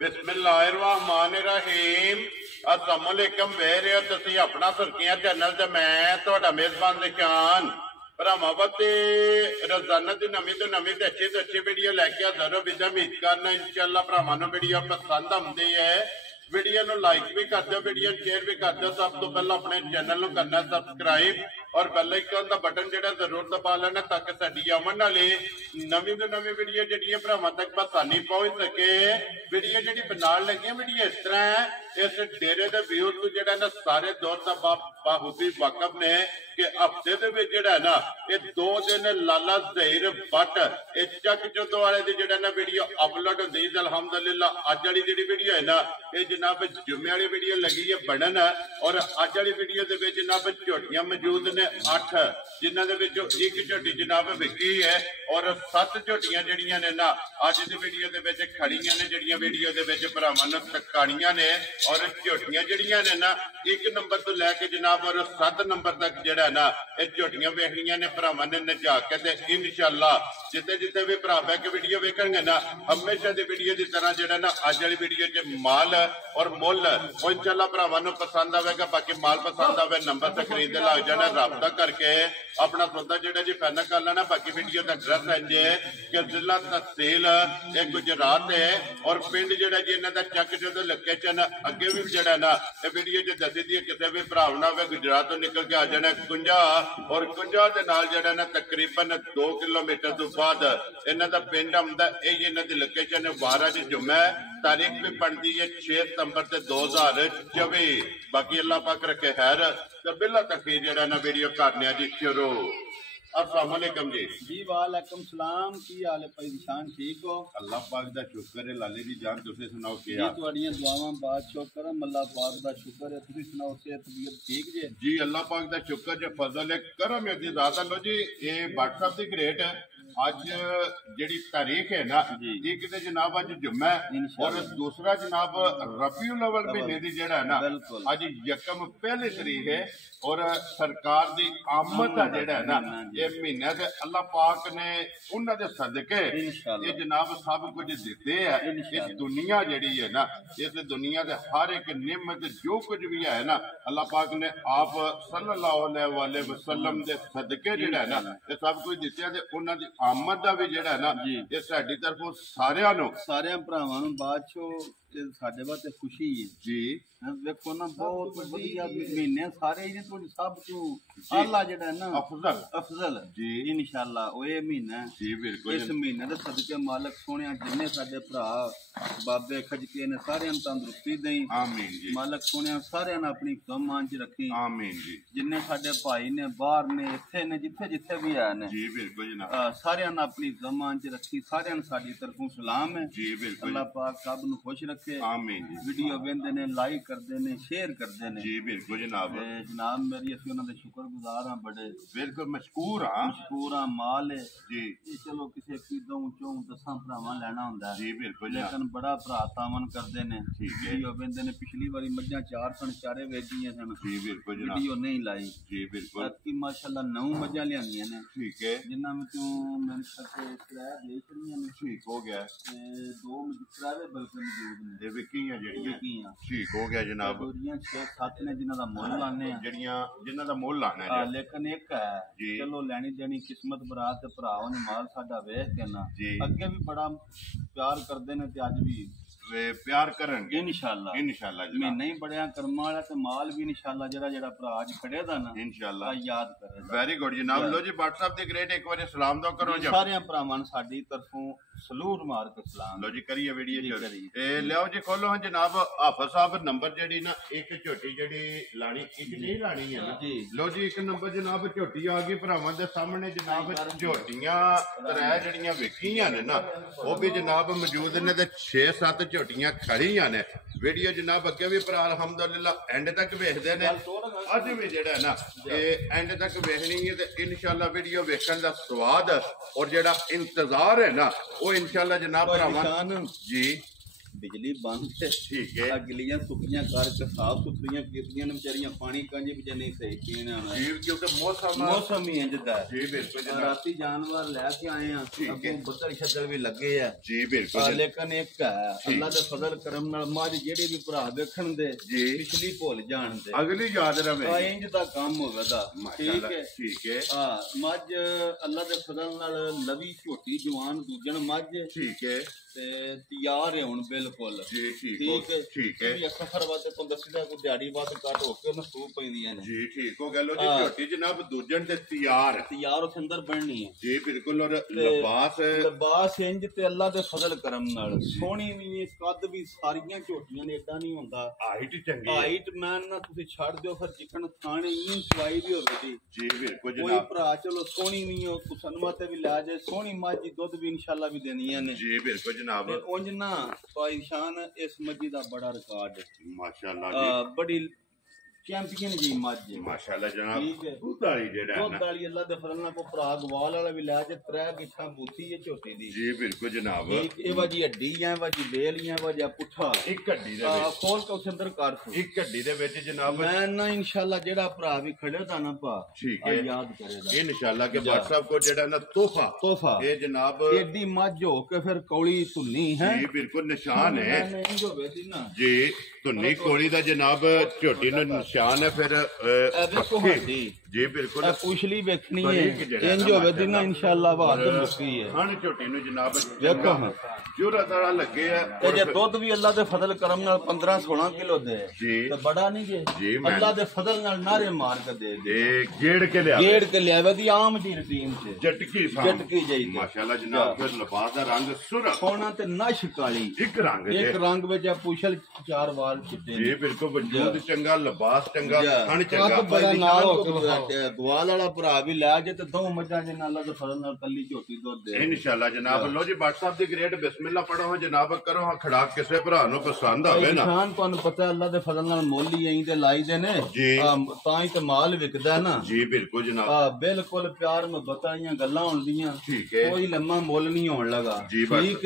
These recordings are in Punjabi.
बिस्मिल्लाहिर्रहमानिर्रहीम। अस्सलामुअलैकुम वे रहे हो तुसी अपना सुर्खियां चैनल ते मैं तुहाडा मेजबान निशान भरावां वास्ते रोजाना दी नवीं तो नवीं ते अच्छी वीडियो लैके हाज़र हो। विद उम्मीद करना इंशाअल्लाह भरावां नूं वीडियो पसंद आउंदी है। वीडियो नूं लाइक भी कर दो, वीडियो शेयर भी कर दो। सब तो पहले अपने चैनल नूं करना सब्सक्राइब और बेल आइकन दा बटन जिहड़ा जरूर दबा लेना ताकि साडी आउण वाली नवीं तो नवीं वीडियो जिहड़ी है भरावां तक आसानी पहुंच सके। वीडियो जिहड़ी बनाउण लगी वीडियो इस तरह है, इस डेरे दे व्यूअर नूं जिहड़ा ना सारे दौर दा बाखूबी वाकफ ने कि हफ्ते दे विच जिहड़ा ना ये 2 दिन लाला ज़हीर भट्ट ये चक चौधो वाले दी जिहड़ा ना वीडियो अपलोड हुंदी है। अल्हम्दुलिल्लाह अज वाली जिहड़ी वीडियो है ना ये जनाब जुम्मे वाली वीडियो लगी है बनन और अज वाली वीडियो दे विच जनाब झोटियां मौजूद ने 8 जिन्हां दे विचों एक झोटी जनाब विकी है और 7 झोटियां जिहड़ियां ने ना अज दी वीडियो दे विच खड़ियां ने जिहड़ियां वीडियो दे विच भरावां नूं तकाणियां ने और झोटियां जिहड़ियां ने ना 1 नंबर तो लैके जनाब और 7 नंबर तक जिहड़ा ना ये झोटियां वेखणियां ने भरावां ने नचा के ते इंशाअल्लाह जिते जिते भी भरा बैक वीडियो वेखणगे ना हमेशा दी वीडियो की तरह जिहड़ा ना अज वाली वीडियो च माल और मुल और इंशाअल्लाह भरावां नूं पसंद आवेगा। बाकी माल पसंद आवे नंबर ते खरीद लग जाना, राबता करके अपना सौदा जिहड़ा जी फाइनल कर लेना। बाकी वीडियो का एड्रैस है जे कि जिला तहसील गुजरात है और पिंड जिहड़ा जी इन्हां दा चक चौधो लोकेशन अगे भी जिहड़ा ना ये वीडियो च दसी दी किसी भी भरा ना होवे गुजरात तो निकल के आ जाना कुंजा और कुंजा दे नाल जिहड़ा ना तकरीबन 2 किलोमीटर तो बाद इन्हां दा पिंड आउंदा। यही इन्हां दी लोकेशन है। 12 जुम्मे तारीख भी बनती है 6 सितंबर 2024। बाकी अल्लाह पाक रखे खैर तो बिला तकरीर जिहड़ा ना वीडियो करने जी शुरू। अस्सलाम वालेकुम जी। जी वालेकुम सलाम। की हाल है भाई निशान, ठीक हो? अल्लाह पाक दा शुक्र है। लाले दी जान तुसी सुनाओ के जी तुहाडियां दुआवां बादशाह करम अल्लाह पाक दा शुक्र है। तुसी सुनाओ सेहत तबीयत ठीक जे? जी अल्लाह पाक दा शुक्र जे फजल है करम है दी ज़ात। लो जी ये व्हाट्सएप दी ग्रेट है। अज जिहड़ी तारीख है ना एक ते जनाब अज जुम्मा है और दूसरा जनाब रबीउल अव्वल महीने दी जिहड़ा है ना अज यकम पहली तरीक है और सरकार दी आमद दा जिहड़ा है ना ये महीना ते अल्लाह पाक ने उन्हां दे सदके ये जनाब सब कुछ दिते है। ये दुनिया जिहड़ी है ना इस दुनिया दे हर एक नेमत जो कुछ भी है ना अल्लाह पाक ने आप सल्लल्लाहु अलैहि वसल्लम दे सदके जिहड़ा है ना ये सब कुछ दिते ते उन्हां दी आमद दा भी जिहड़ा है ना ये साडी तरफों सारियां भरावां नूं बादशाह साडे वास्ते खुशी है जी। देखो ना बहुत वधिया महीने सारे ही तो सब तो आला जेड़ा है ना अफजल जी इंशाअल्लाह ओ ये महीना जी बिल्कुल। इस महीने दे सदके मालिक सोहणिया जिन्ने साडे भरा बाबे खजके ने सारे तंदुरुस्ती देई आमीन जी। मालिक सोहणिया सारे ने अपनी मान च रखी आमीन जी। जिन्ने साडे भाई ने बाहर ने इत्थे ने जिथे जिथे भी है ने जी बिल्कुल जनाब सारे ने अपनी मान च रखी। सारे ने साडी तरफों सलाम है जी बिल्कुल। अल्लाह पाक सब नु खुश रखे आमीन जी। वीडियो वेंदे ने लाइक करदे ने शेयर करदे ने जी बिल्कुल जनाब। जनाब मेरी असीं उन्हां दे शुक्रगुजार हां बड़े बिल्कुल मशकूर हां माल है जी। चलो किसी कीदों चों 10 भरावां लेना हुंदा जी बिल्कुल लेकिन बड़ा भरा तावन करदे ने वीडियो वेंदे ने। पिछली बारी मज्जां 4 सन चारे वेचियां सन जी बिल्कुल जनाब वीडियो नहीं लाई जी बिल्कुल। कि माशाअल्लाह 9 मज्जां लियांदियां ने ठीक है जिन्हां विचों मेरे सके किराया दे छड़ियां ने ठीक हो गया ते 2 किराए बल्कि मौजूद ने ये विकीयां जड़ियां ठीक हो गया जनाब। 6-7 ने जिन्हां दा मुल लाने जड़ियां जिन्हां दा मुल लाना है लेकिन एक है चलो लैनी देनी किस्मत बरात ते भरावां ने माल साडा वेख के ना अगे भी बड़ा प्यार करदे ने ते अज भी प्यार करेंगे इंशाअल्लाह महीना ही बड़िया कर्मा वाला ते माल भी इंशाअल्लाह जेड़ा भरा अज खड़े दा ना इंशाअल्लाह याद करे। वेरी गुड जनाब। लो जी व्हाट्सएप दे ग्रेट एक बार सलाम दो करो जी सारे भरावां नूं साडी तरफों सलूट मार के सलाम। लो जी करिए वीडियो ए लियाओ जी खोलो हां जनाब। हाफिज साहब नंबर जेडी ना एक झोटी जेडी लानी एक नहीं लानी है ना जी। लो जी एक नंबर जनाब झोटी आ गई भरावां दे सामने जनाब। झोटियां त्रै जड़ियां विकीयां ने ना वो भी जनाब मौजूद ने ते 6-7 झोटियां खड़ियां ने। वीडियो जनाब अगे भी भरा अलहमदुलिल्लाह एंड तक वेखदे ने अज भी जेड़ा ना ये एंड तक वेखनी है ते इंशाअल्लाह वीडियो वेखण दा स्वाद और जेड़ा इंतजार है ना वो इंशाअल्लाह जनाब भरावां जी ਬਿਜਲੀ ਬੰਦ ਠੀਕ ਹੈ ਅਗਲੀਆਂ ਸੁੱਕੀਆਂ ਕਰਕੇ ਸਾਫ ਸੁਥਰੀਆਂ ਕੀਤੀਆਂ ਨੇ ਵਿਚਾਰੀਆਂ ਪਾਣੀ ਕੰਜ ਵੀ ਨਹੀਂ ਸਹੀ ਪੀਣ ਆਣਾ ਜੀ ਕਿਉਂਕਿ ਮੌਸਮ ਹੀ ਇੰਜਦਾ ਜੀ ਬਿਲਕੁਲ ਜਨਾਬ ਰਾਤੀ ਜਾਨਵਰ ਲੈ ਕੇ ਆਏ ਆ ਅੱਗੋਂ ਬੱਦਲ ਛੱਦਲ ਵੀ ਲੱਗੇ ਆ ਜੀ ਬਿਲਕੁਲ ਲੇਕਿਨ ਇੱਕ ਹੈ ਅੱਲਾ ਦੇ ਫਜ਼ਲ ਕਰਮ ਨਾਲ ਮੱਝ ਜਿਹੜੇ ਵੀ ਭਰਾ ਵੇਖਣ ਦੇ ਪਿਛਲੀ ਭੁੱਲ ਜਾਣ ਦੇ ਅਗਲੀ ਯਾਦ ਰਵੇ ਇੰਜ ਦਾ ਕੰਮ ਹੋਵੇਗਾ ਠੀਕ ਹੈ ਹਾਂ ਮੱਝ ਅੱਲਾ ਦੇ ਫਜ਼ਲ ਨਾਲ ਲਵੀ ਝੋਟੀ ਜਵਾਨ ਦੂਜਣ ਮੱਝ ਠੀਕ ਹੈ ਤੇ ਤਿਆਰ ਹੈ ਹੁਣ ਬਿਲਕੁਲ ਜੀ ਠੀਕ ਹੈ ਸਫਰ ਵਾਸਤੇ ਤੋਂ ਦੱਸਿਆ ਕੋਈ ਦਿਹਾੜੀ ਬਾਅਦ ਕੱਟ ਹੋ ਕੇ ਉਹਨਾਂ ਸੂਪ ਪੈਂਦੀਆਂ ਨੇ ਜੀ ਠੀਕ ਹੋ ਗਿਆ ਲੋ ਜੀ ਝੋਟੀ ਜਨਾਬ ਦੂਜਣ ਤੇ ਤਿਆਰ ਉਸ ਅੰਦਰ ਬਣਨੀ ਹੈ ਜੀ ਬਿਲਕੁਲ ਔਰ ਲਿਬਾਸ ਇੰਜ ਤੇ ਅੱਲਾ ਦੇ ਫਜ਼ਲ ਕਰਮ ਨਾਲ ਸੋਹਣੀ ਵੀ ਕੱਦ ਵੀ ਸਾਰੀਆਂ ਝੋਟੀਆਂ ਨੇ ਏਦਾਂ ਨਹੀਂ ਹੁੰਦਾ ਹਾਈਟ ਚੰਗੀ ਹਾਈਟ ਮੈਨ ਨਾ ਤੁਸੀਂ ਛੱਡ ਦਿਓ ਫਿਰ ਚਿਕਨ ਖਾਣੇ ਹੀ ਚਵਾਈ ਵੀ ਹੋਵੇ ਜੀ ਬਿਲਕੁਲ ਜਨਾਬ ਕੋਈ ਭਰਾ ਚਲੋ ਸੋਹਣੀ ਵੀ ਹੋ ਕੁਸਨਵਾ ਤੇ ਵੀ ਲੈ ਜਾਏ ਸੋਹਣੀ ਮੱਝ ਦੁੱਧ ਵੀ ਇਨਸ਼ਾਅੱਲਾ ਵੀ ਦੇਣੀਆਂ ਨੇ ਜੀ ਬਿਲਕੁਲ ਜਨਾਬ ਉਂਝ ਨਾ ਪਾਇਸ਼ਾਨ ਇਸ ਮੱਝੀ ਦਾ ਬੜਾ ਰਿਕਾਰਡ ਹੈ ਮਾਸ਼ਾਅੱਲਾ ਜੀ ਬੜੀ ਚੈਂਪੀਅਨ ਜੀ ਮੱਝ ਮਾਸ਼ਾਅੱਲਾ ਜਨਾਬ ਦੁੱਧ ਵਾਲੀ ਜਿਹੜਾ ਹੈ ਦੁੱਧ ਵਾਲੀ ਅੱਲਾ ਦੇ ਫਜ਼ਲ ਨਾਲ ਕੋ ਭਰਾ ਗਵਾਲ ਵਾਲਾ ਵੀ ਲੈ ਜੇ 3 ਗਿੱਠਾਂ ਬੂਥੀ ਹੈ ਝੋਟੀ ਦੀ ਜੀ ਬਿਲਕੁਲ ਜਨਾਬ ਇਹ ਵਾਜੀ ਹੱਡੀ ਹੈ ਵਾਜੀ ਬੇਲ ਹੈ ਵਾਜਾ ਪੁੱਠਾ ਇੱਕ ਹੱਡੀ ਦੇ ਵਿੱਚ ਖੋਲ ਕੇ ਉਸ ਅੰਦਰ ਕਰ ਇੱਕ ਹੱਡੀ ਦੇ ਵਿੱਚ ਜਨਾਬ ਮੈਂ ਨਾ ਇਨਸ਼ਾਅੱਲਾ ਜਿਹੜਾ ਭਰਾ ਵੀ ਖੜਿਆ ਤਾਂ ਨਾ ਪਾ ਠੀਕ ਹੈ ਯਾਦ ਕਰੇਗਾ ਇਨਸ਼ਾਅੱਲਾ ਕਿ WhatsApp ਕੋ ਜਿਹੜਾ ਨਾ ਤੋਹਫਾ ਇਹ ਜਨਾਬ ਏਡੀ ਮੱਝ ਹੋ ਕੇ ਫਿਰ ਕੌਲੀ ਧੁੰਨੀ ਹੈ ਜੀ ਬਿਲਕੁਲ ਨਿਸ਼ਾਨ ਹੈ ਨਹੀਂ ਜੋ ਵੈਸੀ ਨਾ ਜੀ ਧੁੰਨੀ ਕੋਲੀ ਦਾ ਜਨਾਬ ਝੋਟੀ ਨੂੰ ਨਿਸ਼ਾਨ ਹੈ ਫਿਰ ਜੀ ਬਿਲਕੁਲ ਪੁਛਲੀ ਵੇਖਣੀ ਹੈ ਇੰਜ ਹੋਵੇ ਤੇ ਨਾ ਇਨਸ਼ਾਅੱਲਾ ਬਾਤ ਮੁੱਕੀ ਹੈ ਹਣ ਝੋਟੀ ਨੂੰ ਜਨਾਬ ਵੇਖੋ ਜੁਰਾ ਦਾੜਾ ਲੱਗੇ ਆ ਤੇ ਜੇ ਦੁੱਧ ਵੀ ਅੱਲਾ ਦੇ ਫਜ਼ਲ ਕਰਮ ਨਾਲ 15-16 ਕਿਲੋ ਦੇ ਜੀ ਤੇ ਬੜਾ ਨਹੀਂ ਜੀ ਅੱਲਾ ਦੇ ਫਜ਼ਲ ਨਾਲ ਨਾਰੇ ਮਾਰ ਕੇ ਦੇ ਗੇੜ ਕੇ ਲਿਆਵੇ ਦੀ ਆਮ ਦੀ ਰਤੀਮ ਚ ਜਟਕੀ ਜਾਈ ਮਾਸ਼ਾਅੱਲਾ ਜਨਾਬ ਫਿਰ ਲਿਬਾਸ ਦਾ ਰੰਗ ਸੁਰ ਸੋਹਣਾ ਤੇ ਨਸ਼ ਕਾਲੀ ਇੱਕ ਰੰਗ ਵਿੱਚ ਆ ਪੁਛਲ 4 ਵਾਲ ਚਿੱਟੇ ਜੀ ਬਿਲਕੁਲ ਵਜੂਦ ਚੰਗਾ ਲਿਬਾਸ ਚੰਗਾ ਹਣ ਚੰਗਾ ਬੜਾ ਨਾਲ ਗਵਾਲ ਵਾਲਾ ਭਰਾ ਵੀ ਲੈ ਜੇ ਤੇ ਦੋ ਮੱਝਾਂ ਦੇ ਨਾਲ ਅੱਲਾ ਦੇ ਫਜ਼ਲ ਨਾਲ ਕੱਲੀ ਝੋਟੀ ਦੁੱਧ ਦੇ ਇਨਸ਼ਾਅੱਲਾ ਜਨਾਬ ਲੋ ਜੀ WhatsApp ਦੀ ਗ੍ਰੇਡ ਬਿਸਮਿਲ੍ਲਾ ਪੜੋ ਹਾਂ ਜਨਾਬ ਕਰੋ ਹਾਂ ਖੜਾ ਕਿਸੇ ਭਰਾ ਨੂੰ ਪਸੰਦ ਆਵੇ ਨਾ ਖਾਨ ਤੁਹਾਨੂੰ ਪਤਾ ਅੱਲਾ ਦੇ ਫਜ਼ਲ ਨਾਲ ਮੁੱਲ ਹੀ ਐਂ ਤੇ ਲਾਈ ਦੇ ਨੇ ਤਾਂ ਹੀ ਤੇ ਮਾਲ ਵਿਕਦਾ ਨਾ ਜੀ ਬਿਲਕੁਲ ਜਨਾਬ ਬਿਲਕੁਲ ਪਿਆਰ ਮੁਹੱਬਤ ਆਈਆਂ ਗੱਲਾਂ ਹੁੰਦੀਆਂ ਕੋਈ ਲੰਮਾ ਮੁੱਲ ਨਹੀਂ ਹੋਣ ਲਗਾ ਠੀਕ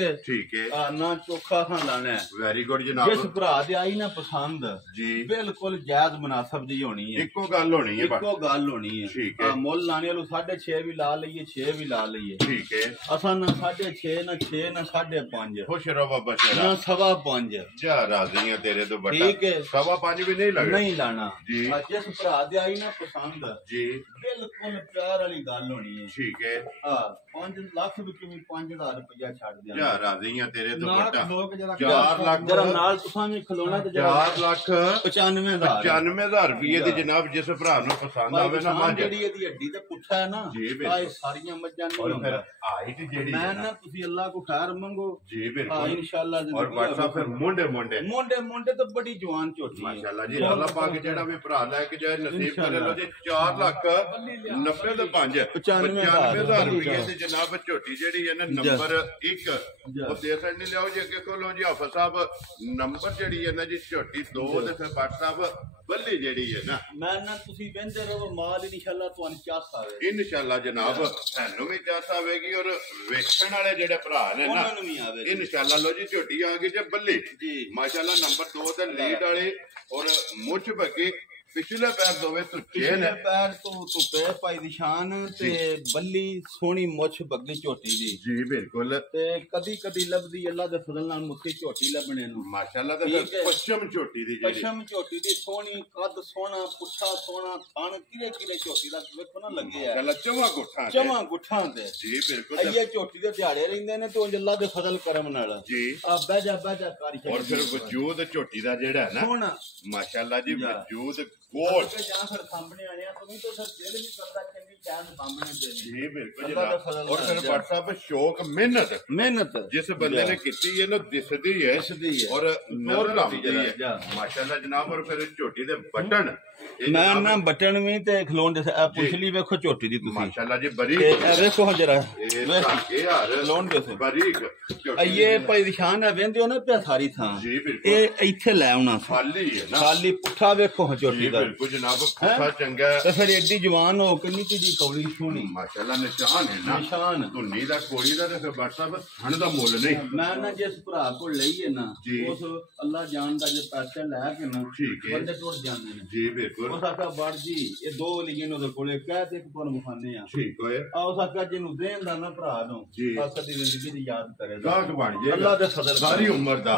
ਹੈ ਨਾ ਚੋਖਾ ਖਾਂ ਲਾਣਾ ਵੈਰੀ ਗੁੱਡ ਜਨਾਬ ਜਿਸ ਭਰਾ ਦੇ ਆਈ ਨਾ ਪਸੰਦ ਜੀ ਬਿਲਕੁਲ ਜਾਇਜ਼ ਮੁਨਾਸਬ ਦੀ ਹੋਣੀ ਹੈ ਇੱਕੋ ਗੱਲ ਹੋਣੀ ਹੈ ਠੀਕ ਹੈ ਮੁੱਲ ਲਾਣੇ ਵਾਲੂ 6.5 ਵੀ ਲਾ ਲਈਏ 6 ਵੀ ਲਾ ਲਈਏ ਠੀਕ ਹੈ ਅਸਾਂ ਨਾ 6.5 ਨਾ 6 ਨਾ 5.5 ਖੁਸ਼ ਰਹੋ ਬਾਬਾ ਸ਼ੇਰਾ ਨਾ 5.5 ਜਾ ਰਾਜ਼ੀ ਆ ਤੇਰੇ ਤੋਂ ਬੜਾ ਠੀਕ ਹੈ 5.5 ਵੀ ਨਹੀਂ ਲਾਣਾ ਜੀ ਜਿਸ ਭਰਾ ਦੇ ਆਈ ਨਾ ਪਸੰਦ ਜੀ ਬਿਲਕੁਲ ਪਿਆਰ ਵਾਲੀ ਗੱਲ ਹੋਣੀ ਹੈ ਠੀਕ ਹੈ 5 ਲੱਖ ਵਿੱਚ ਵੀ 5000 ਰੁਪਇਆ ਛੱਡ ਦਿਆਂ ਜਾ ਰਾਜ਼ੀ ਆ ਤੇਰੇ ਤੋਂ ਬੜਾ 4 ਲੱਖ ਜਰਾ ਨਾਲ ਤੁਸੀਂ ਵੀ ਖਲੋਣਾ ਤੇ 4 ਲੱਖ 95000 ਰੁਪਏ ਦੀ ਜਨਾਬ ਜਿਸ ਭਰਾ ਨੂੰ ਪਸੰਦ ਆਵੇ ਨਾ ਮੱਝ ਜਿਹੜੀ ਇਹਦੀ ਹੱਡੀ ਤੇ ਪੁੱਠਾ ਹੈ ਨਾ ਇਹ ਸਾਰੀਆਂ ਮੱਝਾਂ ਨਹੀਂ ਹੁੰਦਾ ਹਾਈਟ ਜਿਹੜੀ ਮੈਂ ਨਾ ਤੁਸੀਂ ਅੱਲਾ ਕੋ ਖੈਰ ਮੰਗੋ ਜੀ ਬਿਲਕੁਲ ਇਨਸ਼ਾਅੱਲਾ ਔਰ WhatsApp ਫਿਰ ਮੁੰਡੇ ਤਾਂ ਬੜੀ ਜਵਾਨ ਝੋਟੀ ਹੈ ਮਾਸ਼ਾਅੱਲਾ ਜੀ ਅੱਲਾ ਪਾਕ ਜਿਹੜਾ ਵੀ ਭਰਾ ਲੈ ਕੇ ਜਾਏ ਨਸੀਬ ਕਰੇ ਲੋ ਜੀ 4 ਲੱਖ 90 ਤੇ 95000 ਰੁਪਏ ਤੇ ਜਨਾਬ ਝੋਟੀ ਜਿਹੜੀ ਹੈ ਨਾ ਨੰਬਰ 1 ਉਹ ਦੇ ਸਕਦੇ ਲਿਆਓ ਜੀ ਅੱਗੇ ਕੋਲੋਂ ਜੀ ਹਾਫਿਜ਼ ਸਾਹਿਬ ਨੰਬਰ ਜਿਹੜੀ ਹੈ ਨਾ ਜੀ ਝੋਟੀ 2 ਤੇ ਫਿਰ WhatsApp ਬੱਲੀ ਜਿਹੜੀ ਹੈ ਨਾ ਮੈਂ ਨਾ ਤੁਸੀਂ ਵੰਦੇ ਰਹੋ ਮਾਲ ਇਨਸ਼ਾਅੱਲਾ ਤੁਹਾਨੂੰ ਚਾਸ ਆਵੇ ਇਨਸ਼ਾਅੱਲਾ ਜਨਾਬ ਤੁਹਾਨੂੰ ਵੀ ਚਾਸ ਆਵੇਗੀ ਔਰ ਵੇਖਣ ਵਾਲੇ ਜਿਹੜੇ ਭਰਾ ਨੇ ਨਾ ਉਹਨਾਂ ਨੂੰ ਵੀ ਆਵੇ ਇਨਸ਼ਾਅੱਲਾ ਲੋ ਜੀ ਝੋਟੀ ਆ ਗਈ ਜੇ ਬੱਲੀ ਜੀ ਮਾਸ਼ਾਅੱਲਾ ਨੰਬਰ 2 ਤੇ ਲੀਡ ਵਾਲੇ ਔਰ ਮੁੱਛ ਬੱਗੀ ਪਿਛਲੇ ਪੈਰ ਦੋਵੇਂ ਧੁੱਪੇ ਨੇ ਪੈਰ ਤੋਂ ਧੁੱਪੇ ਭਾਈ ਦੀ ਸ਼ਾਨ ਤੇ ਬੱਲੀ ਸੋਹਣੀ ਮੁੱਛ ਬੱਗੀ ਝੋਟੀ ਦੀ ਜੀ ਬਿਲਕੁਲ ਤੇ ਕਦੀ ਲੱਭਦੀ ਅੱਲਾ ਦੇ ਫਜ਼ਲ ਨਾਲ ਮੁੱਕੀ ਝੋਟੀ ਲੱਭਣੇ ਨੂੰ ਮਾਸ਼ਾਅੱਲਾ ਤੇ ਪੱਛਮ ਝੋਟੀ ਦੀ ਸੋਹਣੀ ਕੱਦ ਸੋਹਣਾ ਪੁੱਠਾ ਸੋਹਣਾ ਥਣ ਕਿਰੇ ਝੋਟੀ ਦਾ ਵੇਖੋ ਨਾ ਲੱਗੇ ਆ ਚਵਾਂ ਗੁੱਠਾਂ ਦੇ ਜੀ ਬਿਲਕੁਲ ਇਹ ਝੋਟੀ ਦੇ ਦਿਹਾੜੇ ਰਹਿੰਦੇ ਨੇ ਤੇ ਅੱਲਾ ਦੇ ਫਜ਼ਲ ਕਰਮ ਨਾਲ ਜੀ ਆ ਬਹਿ ਜਾ ਕਰ ਔਰ ਫਿਰ ਵਜੂਦ ਝੋਟੀ ਦਾ ਜਿਹੜਾ ਹੈ ਨਾ ਸੋਹਣਾ ਮਾਸ਼ਾਅੱਲਾ ਜੀ ਵਜੂਦ ਕੋਲ ਜਾਂ ਫਿਰ ਸਾਹਮਣੇ ਆਣਿਆ ਤੁਸੀਂ ਤਾਂ ਸਰ ਦਿਲ ਵੀ ਕਰਦਾ ਕਿੰਨੀ ਜਾਨ ਸਾਹਮਣੇ ਦੇ ਜੀ ਬਿਲਕੁਲ ਜਨਾਬ ਔਰ ਫਿਰ WhatsApp ਸ਼ੌਕ ਮਿਹਨਤ ਜਿਸ ਬੰਦੇ ਨੇ ਕੀਤੀ ਹੈ ਨਾ ਦਿਸਦੀ ਹੈ ਔਰ ਨਜ਼ਰ ਆਉਂਦੀ ਹੈ ਮਾਸ਼ਾਅੱਲਾ ਜਨਾਬ ਔਰ ਫਿਰ ਝੋਟੀ ਦੇ ਬਟਨ ਮੈਂ ਨਾ ਬਟਨ ਵੀ ਤੇ ਖਲੋਣ ਦੇ ਪੁਛਲੀ ਵੇਖੋ ਝੋਟੀ ਦੀ ਤੁਸੀਂ ਮਾਸ਼ਾਅੱਲਾ ਜੀ ਬਰੀਕ ਇਹ ਵੇਖੋ ਜਰਾ ਇਹ ਹਾਰ ਖਲੋਣ ਦੇ ਬਰੀਕ ਇਹ ਭਾਈ ਨਿਸ਼ਾਨ ਹੈ ਵੇਂਦੇ ਹੋ ਨਾ ਪਿਆ ਸਾਰੀ ਥਾਂ ਜੀ ਬਿਲਕੁਲ ਇਹ ਇੱਥੇ ਲੈ ਆਉਣਾ ਖਾਲੀ ਹੈ ਨਾ ਖਾਲੀ ਪੁੱਠਾ ਵੇਖੋ ਝੋਟੀ ਦਾ ਬਿਲਕੁਲ ਜਨਾਬ ਪੁੱਠਾ ਚੰਗਾ ਤੇ ਫਿਰ ਏਡੀ ਜਵਾਨ ਹੋ ਕੇ ਨਿੱਕੀ ਜੀ ਕੌਲੀ ਸੋਹਣੀ ਮਾਸ਼ਾਅੱਲਾ ਨਿਸ਼ਾਨ ਹੈ ਨਾ ਨਿਸ਼ਾਨ ਧੁੰਨੀ ਦਾ ਕੋਲੀ ਦਾ ਤੇ WhatsApp ਥਣ ਦਾ ਮੁੱਲ ਨਹੀਂ ਮੈਂ ਨਾ ਜਿਸ ਭਰਾ ਕੋਲ ਲਈਏ ਨਾ ਉਸ ਅੱਲਾ ਜਾਣਦਾ ਜੇ ਪੈਸੇ ਲੈ ਕੇ ਨਾ ਬੰਦੇ ਟੁੱਟ ਜਾਂਦੇ ਨੇ ਜੀ ਬਿਲਕੁਲ ਉਹ ਸਾਡਾ ਬੜ ਜੀ ਇਹ ਦੋ ਲਈਏ ਨੇ ਉਹਦੇ ਕੋਲੇ ਕਹਿ ਤੇ ਕੋਣ ਮੁਖਾਨੇ ਆ ਠੀਕ ਹੋਏ ਆਓ ਸਾਡਾ ਜਿਹਨੂੰ ਦੇਣ ਦਾ ਨਾ ਭਰਾ ਨੂੰ ਬਸ ਦੀ ਜ਼ਿੰਦਗੀ ਦੀ ਯਾਦ ਕਰੇ ਗਾਹਕ ਬਣ ਜੇ ਅੱਲਾ ਦੇ ਫਜ਼ਲ ਸਾਰੀ ਉਮਰ ਦਾ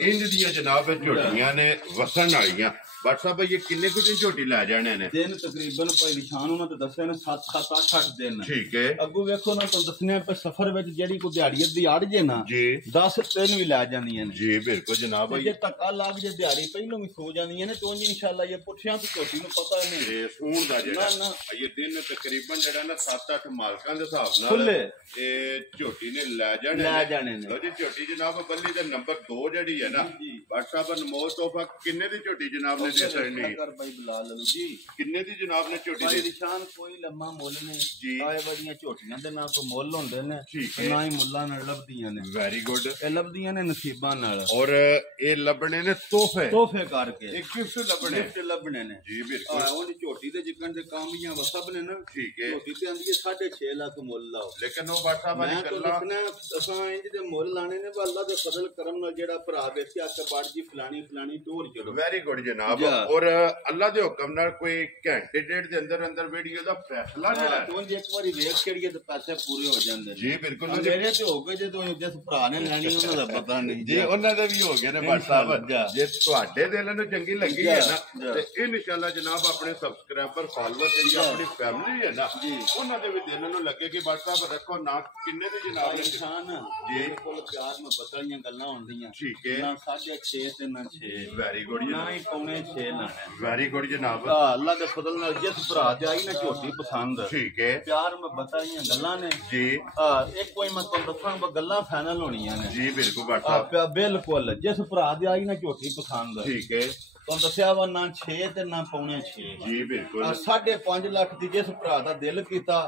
ਇੰਜ ਦੀਆਂ ਜਨਾਬ ਝੋਟੀਆਂ ਨੇ ਵਸਣ ਵਾਲੀਆਂ WhatsApp ਇਹ ਕਿੰਨੇ ਕੁ ਦਿਨ ਝੋਟੀ ਲੈ ਜਾਣੇ ਨੇ ਦਿਨ ਤਕਰੀਬਨ ਭਾਈ ਨਿਸ਼ਾਨ ਉਹਨਾਂ ਤੇ ਦੱਸਿਆ ਨੇ 7-7 8-8 ਦਿਨ ਠੀਕ ਹੈ ਅੱਗੋਂ ਵੇਖੋ ਨਾ ਤੁਹਾਨੂੰ ਦੱਸਣੇ ਪਏ ਸਫ਼ਰ ਵਿੱਚ ਜਿਹੜੀ ਕੋਈ ਦਿਹਾੜੀਅਤ ਦੀ ਆੜ ਜੇ ਨਾ ਜੀ 10 ਦਿਨ ਵੀ ਲੈ ਜਾਂਦੀਆਂ ਨੇ ਜੀ ਬਿਲਕੁਲ ਜਨਾਬ ਜੇ ਧੱਕਾ ਲੱਗ ਜੇ ਦਿਹਾੜੀ ਪਹਿਲੋਂ ਵੀ ਸੋ ਜਾਂਦੀਆਂ ਨੇ ਤੋਂ ਇਨਸ਼ਾਅੱਲਾ ਇਹ ਪੁੱਛਿਆਂ ਤੋਂ ਝੋਟੀ ਨੂੰ ਪਤਾ ਨਹੀਂ ਇਹ ਸੂਣ ਦਾ ਜਿਹੜਾ ਇਹ ਦਿਨ ਤਕਰੀਬਨ ਜਿਹੜਾ ਨਾ 7-8 ਮਾਲਕਾਂ ਦੇ ਹਿਸਾਬ ਨਾਲ ਇਹ ਝੋਟੀ ਨੇ ਲੈ ਜਾਣੇ ਨੇ ਲੋ ਜੀ ਝੋਟੀ ਜਨਾਬ ਬੱਲੀ ਦਾ ਨੰਬਰ 2 ਜਿਹੜੀ ਹੈ ਨਾ WhatsApp ਅਨਮੋਲ ਤੋਹਫਾ ਕਿੰਨੇ ਦੀ ਝੋਟੀ ਜਨਾਬ ਨੇ ਦੇ ਸਕਣੀ ਕਰ ਭਾਈ ਬਲਾਲ ਲਲੂ ਜੀ ਕਿੰਨੇ ਦੀ ਜਨਾਬ ਨੇ ਝੋਟੀ ਦੇ ਨਿਸ਼ਾਨ ਕੋਈ ਲੰਮਾ ਮੁੱਲ ਨਹੀਂ ਜੀ ਆਏ ਵਾਲੀਆਂ ਝੋਟੀਆਂ ਦੇ ਨਾ ਕੋਈ ਮੁੱਲ ਹੁੰਦੇ ਨੇ ਨਾ ਹੀ ਮੁੱਲਾਂ ਨਾਲ ਲੱਭਦੀਆਂ ਨੇ ਵੈਰੀ ਗੁੱਡ ਇਹ ਲੱਭਦੀਆਂ ਨੇ ਨਸੀਬਾਂ ਨਾਲ ਔਰ ਇਹ ਲੱਭਣੇ ਨੇ ਤੋਹਫੇ ਕਰਕੇ ਇੱਕ ਗਿਫਟ ਲੱਭਣੇ ਨੇ ਜੀ ਬਿਲਕੁਲ ਉਹਦੀ ਝੋਟੀ ਦੇ ਜਿੱਕਣ ਦੇ ਕਾਮਯਾਬ ਸਭ ਨੇ ਨਾ ਠੀਕ ਹੈ ਝੋਟੀ ਤੇ ਆਂਦੀ ਹੈ 6.5 ਲੱਖ ਮੁੱਲ ਲਾਓ ਲੇਕਿਨ ਉਹ WhatsApp ਵਾਲੀ ਗੱਲਾਂ ਅਸਾਂ ਇੰਜ ਦੇ ਮੁੱਲ ਲਾਣੇ ਨੇ ਅੱਲਾ ਦੇ ਫਜ਼ਲ ਕਰਮ ਨਾਲ ਜਿਹੜਾ ਭਰਾ ਵੇਖਿਆ ਕਿ ਬਾੜ ਜੀ ਫਲਾਣੀ ਟੋਰ ਚਲੋ ਵੈਰੀ ਗੁੱਡ ਜਨਾਬ ਔਰ ਅੱਲਾ ਦੇ ਹੁਕਮ ਨਾਲ ਕੋਈ ਘੰਟੇ ਡੇਢ ਦੇ ਅੰਦਰ ਵੀਡੀਓ ਦਾ ਫੈਸਲਾ ਜਿਹੜਾ ਹੈ ਉਹ ਇੱਕ ਵਾਰੀ ਵੇਖ ਕੇ ਤੇ ਪੈਸੇ ਪੂਰੇ ਹੋ ਜਾਂਦੇ ਜੀ ਬਿਲਕੁਲ ਮੇਰੇ ਤੇ ਹੋ ਗਏ ਜਦੋਂ ਜਿਸ ਭਰਾ ਨੇ ਲੈਣੀ ਉਹਨਾਂ ਦਾ ਪਤਾ ਨਹੀਂ ਜੀ ਉਹਨਾਂ ਦੇ ਵੀ ਹੋ ਗਏ ਨੇ WhatsApp ਜੇ ਤੁਹਾਡੇ ਦਿਲ ਨੂੰ ਚੰਗੀ ਲੱਗੀ ਹੈ ਨਾ ਤੇ ਇਨਸ਼ਾਅੱਲਾ ਜਨਾਬ ਆਪਣੇ ਸਬਸਕ੍ਰਾਈਬਰ ਫਾਲੋਅਰ ਜਿਹੜੀ ਆਪਣੀ ਫੈਮਿਲੀ ਹੈ ਨਾ ਉਹਨਾਂ ਦੇ ਵੀ ਦਿਲ ਨੂੰ ਲੱਗੇ ਕਿ WhatsApp ਰੱਖੋ ਨਾ ਕਿੰਨੇ ਦੀ ਜਨਾਬ ਨਿਸ਼ਾਨ ਜੀ ਕੋਲ ਪਿਆਰ ਨੂੰ ਬਦਲੀਆਂ ਗੱਲਾਂ ਹੁੰਦੀਆਂ ਠੀਕ ਹੈ ਨਾ 6.5 ਤੇ ਨਾ 6 ਵੈਰੀ ਗੁੱਡ ਨਾ ਹੀ ਪੌਣੇ 6 ਨਾ ਵੈਰੀ ਗੁੱਡ ਜਨਾਬ ਅੱਲਾ ਦੇ ਫਜ਼ਲ ਨਾਲ ਜਿਸ ਭਰਾ ਤੇ ਆਈ ਨਾ ਝੋਟੀ ਪਸੰਦ ਠੀਕ ਹੈ ਪਿਆਰ ਮੈਂ ਬਤਾਈਆਂ ਗੱਲਾਂ ਨੇ ਜੀ ਇੱਕ ਕੋਈ ਮੈਂ ਤੁਹਾਨੂੰ ਦੱਸਾਂ ਗੱਲਾਂ ਫਾਈਨਲ ਹੋਣੀਆਂ ਨੇ ਜੀ ਬਿਲਕੁਲ WhatsApp ਬਿਲਕੁਲ ਜਿਸ ਭਰਾ ਤੇ ਆਈ ਨਾ ਝੋਟੀ ਪਸੰਦ ਠੀਕ ਹੈ ਤੁਹਾਨੂੰ ਦੱਸਿਆ ਵਾ ਨਾ 6 ਤੇ ਨਾ ਪੌਣੇ 6 ਜੀ ਬਿਲਕੁਲ 5.5 ਲੱਖ ਦੀ ਜਿਸ ਭਰਾ ਦਾ ਦਿਲ ਕੀਤਾ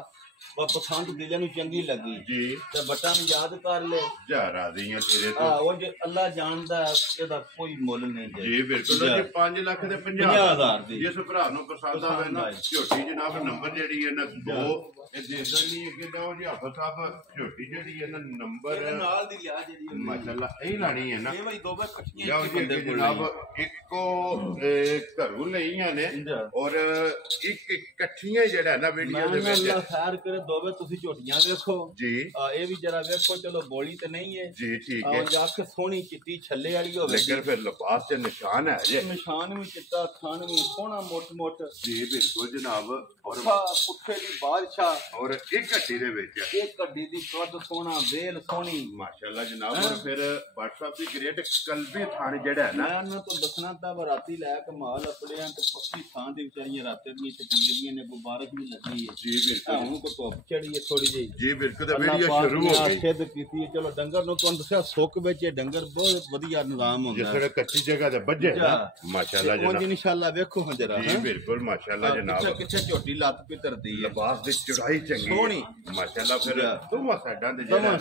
ਪਸੰਦ ਦਿਲਾਂ ਨੂੰ ਚੰਗੀ ਲੱਗੀ ਜੀ ਤੇ ਬਟਾ ਨੂੰ ਯਾਦ ਕਰ ਲੈ ਜਾ ਰਾਜ਼ੀਆਂ ਤੇਰੇ ਤੋਂ ਉਹ ਜੇ ਅੱਲਾ ਜਾਣਦਾ ਇਹਦਾ ਕੋਈ ਮੁੱਲ ਨਹੀਂ ਜੀ ਬਿਲਕੁਲ ਜੀ 5 ਲੱਖ ਦੇ 50,000 ਦੀ ਜਿਸ ਭਰਾ ਨੂੰ ਪਸੰਦ ਆਵੇ ਨਾ ਝੋਟੀ ਜਨਾਬ ਨੰਬਰ ਜਿਹੜੀ ਹੈ ਨਾ 2 ਇਹ ਦੇ ਦੇਣੀ ਹੈ ਕਿ ਦੋ ਜੀ ਹਾਫਿਜ਼ ਸਾਹਿਬ ਝੋਟੀ ਜਿਹੜੀ ਹੈ ਨਾ ਨੰਬਰ ਨਾਲ ਦੀ ਲਿਆ ਜਿਹੜੀ ਮਾਸ਼ਾਅੱਲਾ ਇਹ ਲਾਣੀ ਹੈ ਨਾ ਇਹ ਬਈ ਦੋਵੇਂ ਇਕੱਠੀਆਂ ਬੰਦੇ ਜਨਾਬ ਇੱਕੋ ਘਰੋਂ ਲਈਆਂ ਨੇ ਔਰ ਇੱਕ ਇਕੱਠੀਆਂ ਜਿਹੜਾ ਨਾ ਵੀਡੀਓ ਦੇ ਵਿੱਚ ਖੈਰ ਕਰੇ ਦੋਵੇਂ ਤੁਸੀਂ ਝੋਟੀਆਂ ਵੇਖੋ ਜੀ ਇਹ ਵੀ ਜਰਾ ਵੇਖੋ ਚਲੋ ਬੋਲੀ ਤੇ ਨਹੀਂ ਹੈ ਜੀ ਠੀਕ ਹੈ ਔਰ ਜਾ ਕੇ ਸੋਹਣੀ ਚਿੱਟੀ ਛੱਲੇ ਵਾਲੀ ਹੋਵੇ ਲੇਕਿਨ ਫਿਰ ਲਿਬਾਸ ਤੇ ਨਿਸ਼ਾਨ ਹੈ ਜੀ ਨਿਸ਼ਾਨ ਵੀ ਚਿੱਟਾ ਖਾਨ ਵੀ ਸੋਹਣਾ ਮੋਟ ਜੀ ਬਿਲਕੁਲ ਜਨਾਬ ਔਰ ਪੁੱਠੇ ਦੀ ਬਾਦਸ਼ਾਹ ਔਰ ਇੱਕ ਹੱਡੀ ਦੇ ਵਿੱਚ ਇੱਕ ਹੱਡੀ ਦੀ ਕੱਦ ਸੋਹਣਾ ਵੇਲ ਸੋਹਣੀ ਮਾਸ਼ਾਅੱਲਾ ਜਨਾਬ ਔਰ ਫਿਰ WhatsApp ਦੀ ਗ੍ਰੇਟ ਕਲਬੀ ਥਾਣ ਜਿਹੜਾ ਹੈ ਨਾ ਇਹਨਾਂ ਤੋਂ ਦੱਸਣਾ ਤਾਂ ਰਾਤੀ ਲੈ ਕੇ ਮਾਲ ਆਪਣਿਆਂ ਤੇ ਪੱਕੀ ਥਾਂ ਦੀ ਵਿਚਾਰੀਆਂ ਰਾਤੇ ਦੀਆਂ ਚਟੀਆਂ ਨੇ ਮੁਬਾਰਕ ਵੀ ਲੱਗੀ ਹੈ ਜੀ ਬਿਲਕੁਲ ਹੁਣ ਕੋ ਧੁੱਪ ਚੜੀ ਹੈ ਥੋੜੀ ਜਿਹੀ ਜੀ ਬਿਲਕੁਲ ਵੀਡੀਓ ਸ਼ੁਰੂ ਹੋ ਗਈ ਸਿੱਧ ਕੀਤੀ ਹੈ ਚਲੋ ਡੰਗਰ ਨੂੰ ਤੁਹਾਨੂੰ ਦੱਸਿਆ ਸੁੱਕ ਵਿੱਚ ਇਹ ਡੰਗਰ ਬਹੁਤ ਵਧੀਆ ਨਿਜ਼ਾਮ ਹੁੰਦਾ ਜਿਸ ਤਰ੍ਹਾਂ ਕੱਚੀ ਜਗ੍ਹਾ ਤੇ ਬੱਝੇ ਮਾਸ਼ਾਅੱਲਾ ਜਨਾਬ ਇਨਸ਼ਾਅੱਲਾ ਵੇਖੋ ਹੁਣ ਜਰਾ ਜੀ ਬਿਲਕੁਲ ਮਾਸ਼ਾਅੱਲਾ ਜਨਾਬ ਕਿੱਥੇ ਝੋਟੀ ਲੱਤ ਪਿੱਤਰਦੀ ਹੈ ਲਿਬਾਸ ਦੀ ਚੜਾਈ ਚੰਗੀ ਸੋਹਣੀ ਮਾਸ਼ਾਅੱਲਾ ਫਿਰ ਦੋਵਾਂ ਸਾਈਡਾਂ ਤੇ ਜਿਹੜਾ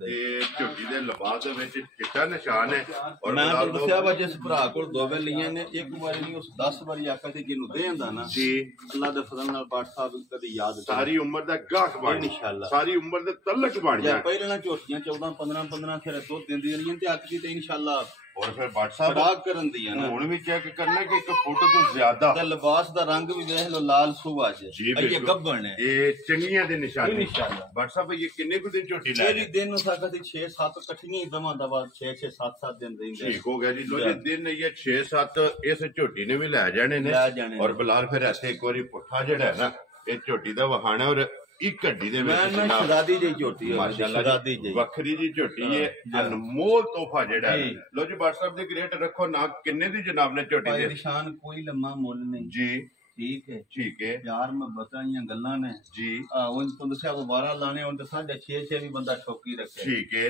ਤੇ ਝੋਟੀ ਦੇ ਲਿਬਾਸ ਦੇ ਵਿੱਚ ਚਿੱਟਾ ਨਿਸ਼ਾਨ ਹੈ ਔਰ ਮੈਂ ਦੱਸਿਆ ਵਾ ਜਿਸ ਭਰਾ ਕੋਲ ਦੋਵੇਂ ਲਈਆਂ ਨੇ ਇੱਕ ਵਾਰੀ ਨਹੀਂ ਉਸ 10 ਵਾਰੀ ਆਕਾ ਤੇ ਜਿਹਨੂੰ ਦੇ ਹੁੰਦਾ ਨਾ ਜੀ ਅੱਲਾ ਦੇ ਫਜ਼ਲ ਨਾਲ ਬਾਟ ਸਾਹਿਬ ਕਦੀ ਯਾਦ ਸਾਰੀ ਉਮਰ ਦਾ ਗਾਹਕ ਬਣ ਇਨਸ਼ਾਅੱਲਾ ਸਾਰੀ ਉਮਰ ਦੇ ਤਲਕ ਬਣ ਜਾ ਪਹਿਲਾਂ ਝੋਟੀਆਂ 14-15 ਫਿਰ ਦੁੱਧ ਦਿੰਦੀਆਂ ਰਹੀਆਂ ਤੇ ਆਖਰੀ ਤੇ ਇਨਸ਼ਾਅੱਲਾ ਔਰ ਫਿਰ WhatsApp ਰਾਗ ਕਰਨ ਦੀ ਹੈ ਨਾ ਹੁਣ ਵੀ ਚੈੱਕ ਕਰਨਾ ਕਿ ਇੱਕ ਫੁੱਟ ਤੋਂ ਜ਼ਿਆਦਾ ਤੇ ਲਿਬਾਸ ਦਾ ਰੰਗ ਵੀ ਵੇਖ ਲੋ ਲਾਲ ਸੂਆ ਜੇ ਇਹ ਗੱਬਣ ਹੈ ਇਹ ਚੰਗੀਆਂ ਦੇ ਨਿਸ਼ਾਨੇ ਇਨਸ਼ਾਅੱਲਾ WhatsApp ਇਹ ਕਿੰਨੇ ਕੁ ਦਿਨ ਝੋਟੀ ਲੈ ਇਹ ਦਿਨ ਨੂੰ ਸਕਦੀ 6-7 ਇਕੱਠੀਆਂ ਹੀ ਦਵਾਂ ਦਵਾ 6-6 7-7 ਦਿਨ ਰਹਿੰਦੇ ਠੀਕ ਹੋ ਗਿਆ ਜੀ ਲੋ ਜੀ ਦਿਨ ਇਹ 6-7 ਇਸ ਝੋਟੀ ਨੇ ਵੀ ਲੈ ਜਾਣੇ ਨੇ ਔਰ ਬਲਾਲ ਫਿਰ ਇੱਥੇ ਇੱਕ ਵਾਰੀ ਪੁੱਠਾ ਜਿਹੜਾ ਹੈ ਨਾ ਇਹ ਝੋਟੀ ਦਾ ਵਹਾਣਾ ਔਰ ਇੱਕ ਹੱਡੀ ਦੇ ਵਿੱਚ ਸ਼ਰਾਦੀ ਜਿਹੀ ਝੋਟੀ ਹੈ ਮਾਸ਼ਾਅੱਲਾ ਜੀ ਵੱਖਰੀ ਜੀ ਝੋਟੀ ਹੈ ਅਨਮੋਲ ਤੋਹਫਾ ਜਿਹੜਾ ਹੈ ਲੋ ਜੀ WhatsApp ਦੇ ਗ੍ਰੇਟ ਰੱਖੋ ਨਾ ਕਿੰਨੇ ਦੀ ਜਨਾਬ ਨੇ ਝੋਟੀ ਦੇ ਨਿਸ਼ਾਨ ਕੋਈ ਲੰਮਾ ਮੁੱਲ ਨਹੀਂ ਜੀ ਠੀਕ ਹੈ ਯਾਰ ਮੈਂ ਬਤਾਈਆਂ ਗੱਲਾਂ ਨੇ ਜੀ ਉਹ ਤੁਹਾਨੂੰ ਦੱਸਿਆ ਉਹ 12 ਲਾਣੇ ਹੁਣ ਤੇ 6.5 ਵੀ ਬੰਦਾ ਠੋਕੀ ਰੱਖੇ ਠੀਕ ਹੈ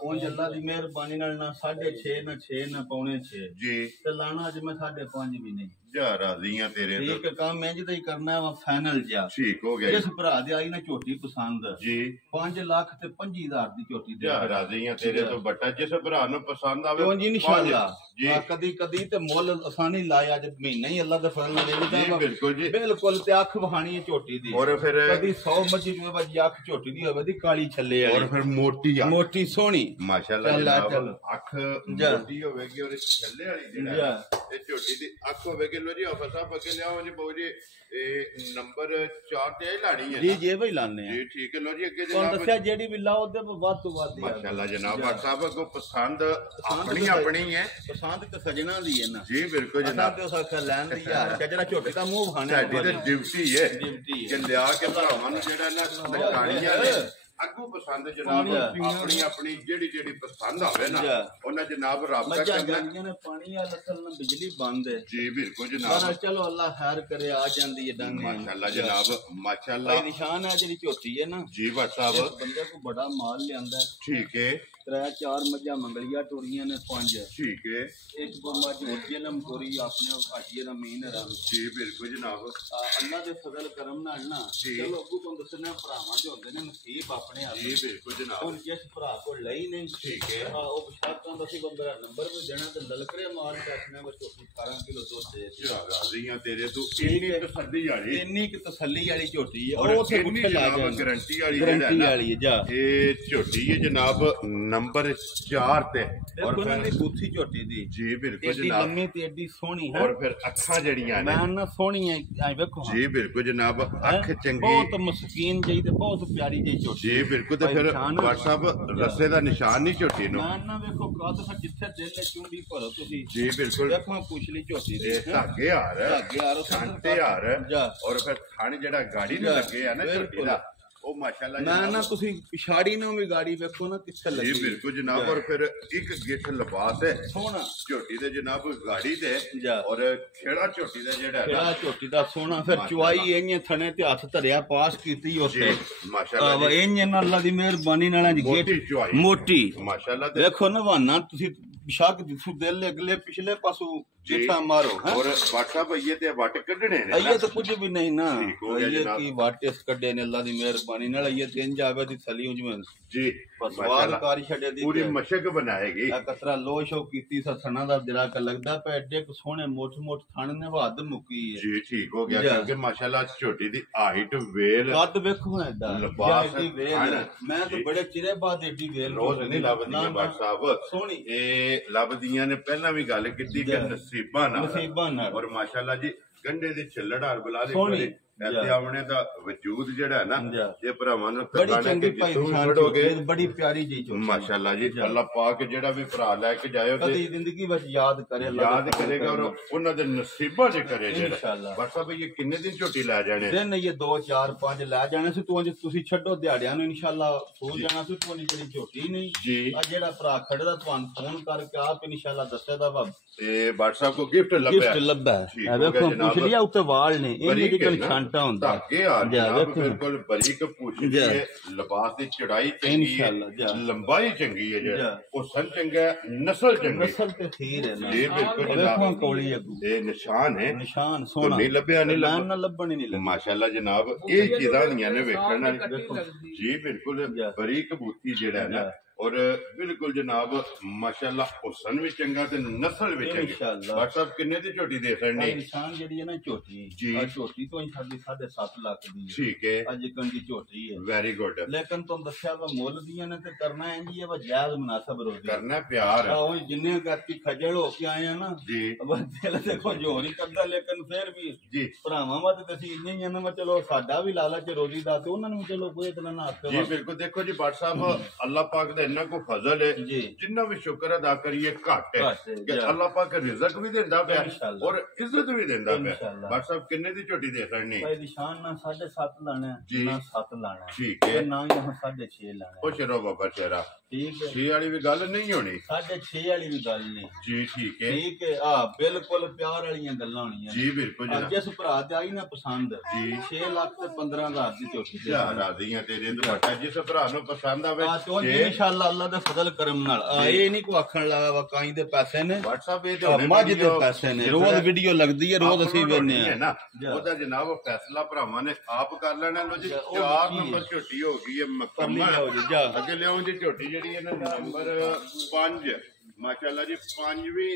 ਉਹ ਅੱਲਾ ਦੀ ਮਿਹਰਬਾਨੀ ਨਾਲ ਨਾ 6.5 ਨਾ 6 ਨਾ ਪੌਣੇ 6 ਜੀ ਤੇ ਲਾਣਾ ਅੱਜ ਮੈਂ 5.5 ਵੀ ਨਹੀਂ जा राजी हां तेरे तो ठीक काम इंज दा ही करना वा फाइनल जा ठीक हो गया जिस भरा दे आई ना झोटी पसंद जी 5 लाख ते 25,000 दी झोटी दे जा राजी हां तेरे तो बट्टा जिस भरा नु पसंद आवे जी इंशाल्लाह जी कदी कदी ते मुल आसानी लाया जब महीना ही अल्लाह दा फजल ले जी बिल्कुल जी बिल्कुल ते अख वहानी है झोटी दी और फिर कदी 100 मजी जो बजी अख झोटी दी होवे दी काली छल्ले और फिर मोटी सोहनी माशाल्लाह जनाब अख मोटी होवेगी और छल्ले वाली जेड़ा ए झोटी दी अख होवेगी लो जी ऑफिस साहब अगे लियाओ जी बहु जी नंबर 4 ते ही लानी है जी जी भाई लाने जी ठीक है लो जी अगे जनाब कौन दसया जेडी भी लाओ दे वाद तो वाद माशाल्लाह जनाब डॉक्टर साहब को पसंद अपनी अपनी है पसंद तो सजना दी है ना जी बिल्कुल जनाब तो साखा लैन दी यार जेड़ा छोटे का मुंह खाने साडी ते ड्यूटी है कि लिया के भरावां नु जेड़ा ना दिखाणियां ने अगू पसंद जनाब अपनी अपनी जेड़ी जेड़ी पसंद आवे ना ओना जनाब राबता करना ने पानी या लसल ना बिजली बंद है जी बिल्कुल जनाब चलो अल्लाह खैर करे आ जांदी है डांगे माशाल्लाह जनाब माशाल्लाह निशान है जेडी झोटी है ना जी भाई साहब बंदे को बड़ा माल लियांदा है ठीक है 3-4 मज्जा मंगलिया टोरियां ने 5 ठीक है एक बम्मा जोजलम टोरी अपने हाजी रमीन रंग जी बिल्कुल जनाब अल्लाह दे फजल करम नाल ना चलो अगू तो दसना भरावां जो होंदे ने नसीब अपने आप जी बिल्कुल जनाब और जिस भरा को लई नहीं ठीक है हां ओ बशातां दसी को मेरा नंबर भी देना ते ललकरे माल रखना बस 18 किलो दूध दे जा राजी हां तेरे तू इन्नी तसल्ली वाली झोटी है और उसे पुछे ला गारंटी वाली है जा ये झोटी है जनाब नंबर 4 ते और फिर गुत्थी झोटी दी जी बिल्कुल जनाब एडी लम्मी ते एडी सोहनी है और फिर अखां जड़ियां ने मैं ना सोहनी है आई देखो जी बिल्कुल जनाब अख चंगी बहुत मस्कीन जई ते बहुत प्यारी जई झोटी जी बिल्कुल ते फिर डॉक्टर साहब रस्से दा निशान नहीं झोटी नु मैं ना देखो कद फिर जिथे दिल ले चुंडी भरो तुसी जी बिल्कुल देखो पूछ ली झोटी दी धागे हार कांटे हार और फिर थाने जेड़ा गाड़ी ने लगे है ना झोटी दा ओ माशाल्लाह मैं ना तुसी पिछाड़ी नो भी गाड़ी देखो ना किथे लगी जी बिल्कुल जनाब और फिर एक गिठ लिबास है सोना झोटी दे जनाब गाड़ी दे और खेड़ा झोटी दा जेड़ा खेड़ा झोटी दा सोना फिर चुआई एने थने ते हाथ धरिया पास कीती ओते माशाल्लाह एने ना अल्लाह दी मेहरबानी नाल गेट मोटी माशाल्लाह देखो ना वाना तुसी शक जिसु दिल अगले पिछले पासों जिथा मारो और वाटा भईए ते वाट कढने ने ये तो कुछ भी नहीं ना ये की वाटे कढे ने अल्लाह दी मेहरबानी नाल ये दिन जावे दी थली उजमन जी सवाल कारी छड़े दी पूरी मशक बनाएगी कतरा लोशो कीती सथना दा जरा का लगदा पे एडे को सोने मोट मोट थाने ने वाद मुकी है जी ठीक हो गया क्योंकि माशाल्लाह छोटी दी हाइट वेल कद देखो एदा लिबास दी वेल मैं तो बड़े चिरे बाद एडी वेल रोज नहीं लबदी बात साहब सोनी ए लबदियां ने पहला भी गल कीती कि नसीबा नाल और माशाल्लाह जी गंडे दी छिल्लड़ हार बुला दे ऐसे आमने दा वजूद जेड़ा है ना ये भरावां नु बड़ी चंगी भाई निशान बड़ी प्यारी चीज माशाल्लाह जी अल्लाह पाक जेड़ा भी भरा लेके जाए कदी जिंदगी विच याद करे याद करेगा और उन्हां दे नसीबां च करे जेड़ा बस अब ये किन्ने दिन झोटी लै जाने दिन ये 2 4 5 लै जाने से तू तुसी छड्डो दिहाड़ियां नु इंशाल्लाह सो जाना से तू जेड़ी झोटी नहीं जी आ जेड़ा भरा खड़े दा तुहां फोन करके आप इंशाल्लाह दस्से दा वा ए WhatsApp को गिफ्ट लब्बा है देखो पूछ लिया उते वाल ने इनकी कोई छांटा हुंदा धागे यार जनाब बिल्कुल बारीक पूछ है लिबास दी चढ़ाई चंगी है लंबाई चंगी है जेड़ा ओ सन चंगा नस्ल चंगी नस्ल ते खीर है ना जी बिल्कुल जनाब कोली है ये निशान है निशान सोना नहीं लब्या नहीं ना लब्बन नहीं माशाल्लाह जनाब ये चीज़ां दियां ने वेखण जी बिल्कुल बारीक बूती जेड़ा है ना और बिल्कुल जनाब माशाल्लाह हुसन भी चंगा ते नस्ल भी चंगी WhatsApp किन्ने दी झोटी दे सकनी निशान जेडी है ना झोटी जी झोटी तो साडी 7.5 लाख दी ठीक है आज कंडी झोटी है वेरी गुड लेकिन तुम दस्या वा मुल दियां ने ते करना है जी वा जायज मुनासिब रोजी करना प्यार ओ जिन्ने करती खजल हो के आए हैं ना जी अब दिल देखो जोरी करदा लेकिन फिर भी जी भरावां वा ते ਅਸੀਂ ਇੰਨੇ ਹੀ ਨਾ ਚਲੋ ਸਾਡਾ ਵੀ ਲਾਲਚ ਰੋਜ਼ੀ ਦਾ ਤੇ ਉਹਨਾਂ ਨੂੰ ਚਲੋ ਕੋਈ ਇਤਨਾ ਨਾ ਆਤੇ ਜੀ ਬਿਲਕੁਲ ਦੇਖੋ ਜੀ ਬਾਟ ਸਾਹਿਬ ਅੱਲਾਹ ਪਾਕ ਦਾ ਇੰਨਾ ਕੋ ਫਜ਼ਲ ਹੈ ਜਿੰਨਾ ਵੀ ਸ਼ੁਕਰ ਅਦਾ ਕਰੀਏ ਘੱਟ ਹੈ ਕਿ ਅੱਲਾਹ ਪਾਕ ਰਿਜ਼ਕ ਵੀ ਦਿੰਦਾ ਪਿਆ ਔਰ ਇੱਜ਼ਤ ਵੀ ਦਿੰਦਾ ਪਿਆ ਬਾਟ ਸਾਹਿਬ ਕਿੰਨੇ ਦੀ ਝੋਟੀ ਦੇ ਸਕਣੀ ਭਾਈ ਨਿਸ਼ਾਨ ਨਾ 7.5 ਲਾਣਾ ਨਾ 7 ਲਾਣਾ ਠੀਕ ਹੈ ਨਾ ਹੀ 6.5 ਲਾਣਾ ਖੁਸ਼ ਰਹੋ ਬਾਬਾ ਸ਼ੇਰਾ ठीक है 6 वाली भी गल नहीं होनी 6.5 वाली भी गल नहीं जी ठीक है बिल्कुल प्यार वाली गल्लां होणियां जी बिल्कुल जनाब जिस भरा ते आई ना पसंद जी 6 लाख ते 15,000 दी झोटी राजी हैं तेरे दुपट्टा जिस भरा नु पसंद आवे इंशाअल्लाह अल्लाह दे फजल करम नाल ये नहीं को आखण लगा वकाई दे पैसे ने WhatsApp ये ते मज दे पैसे ने रोज वीडियो लगदी है रोज ਅਸੀਂ ਵੇਖਨੇ ਆ ना ਉਹਦਾ ਜਨਾਬ ਫੈਸਲਾ ਭਰਾਵਾਂ ਨੇ ਆਪ ਕਰ ਲੈਣਾ ਲੋ ਜੀ 4 ਨੰਬਰ ਝੋਟੀ ਹੋ ਗਈ ਹੈ ਮੁਕੰਮਲ ਅੱਗੇ ਲਿਆਉਂ ਜੀ ਝੋਟੀ ਜਿਹੜੀ ਹੈ ਨਾ ਨੰਬਰ 5 माशाल्लाह जी 5 भी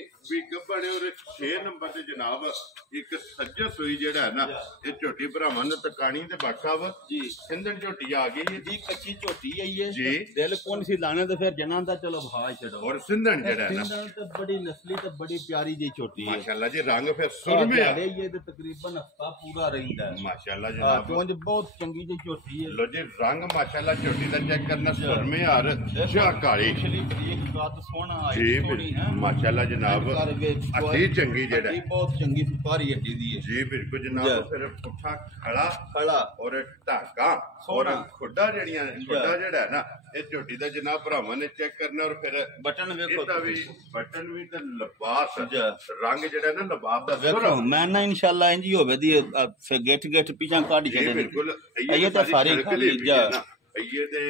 गब्बड़ और 6 नंबर ते जनाब एक सज्जा सोई जेड़ा है ना ये झोटी भरावां ने तकानी ते भट्ट साहब जी सिंधन झोटी आ गई है जी कच्ची झोटी है ये जी दिल कौन सी लाने तो फिर जना दा चलो भाई छड़ो और सिंधन जेड़ा है ना सिंधन तो बड़ी नस्ली ते बड़ी प्यारी जी झोटी है माशाल्लाह जी रंग फिर सुरमे है ये तो तकरीबन हफ्ता पूरा रहंदा है माशाल्लाह जनाब तो बहुत चंगी जी झोटी है लो जी रंग माशाल्लाह झोटी दा चेक करना सुरमे और शाह काली एक बात सोना है जी माशाल्लाह जनाब हड्डी चंगी जेड़ा बहुत चंगी सुपारी हड्डी दी है जी बिल्कुल जनाब फिर पुठा खड़ा और ढाका और खुड्डा जेड़ियां खुड्डा जेड़ा है ना ये झोटी दा जनाब भरावां ने चेक करना और फिर बटन वेखो बटन भी ते लिबास रंग जेड़ा ना लिबास दा वेखो मैं ना इंशाल्लाह इंज ही होवे दी फिर गेट पीछा काट छड़े बिल्कुल ये तो सारी खाली जा ये ते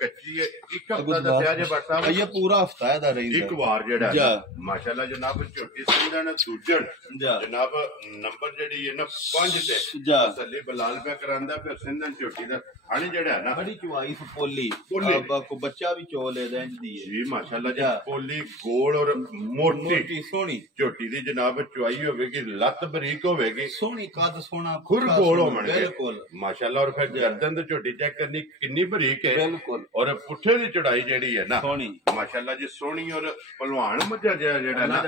कच्ची है एक हफ्ता दसया जे बट साहब ये पूरा हफ्ता है दा रही एक बार जेड़ा माशाल्लाह जनाब झोटी सिंधन दूजन जनाब नंबर जेड़ी है ना 5 ते तसल्ली बलाल पे करांदा फिर सिंधन झोटी दा थाने जेड़ा है ना बड़ी चुवाई पोली को बच्चा भी चोले रेंज दी है जी माशाल्लाह जी पोली गोल और मोटी सोहनी झोटी दी जनाब चुवाई होवेगी लत बरीक होवेगी सोहनी कद सोना खुर गोल होवणगे बिल्कुल माशाल्लाह और फिर गर्दन ते झोटी चेक करनी कितनी बरीक है बिल्कुल और पुठे दी चढ़ाई जेड़ी है ना सोहनी माशाल्लाह जी सोहनी और पहलवान मजा जेड़ा ना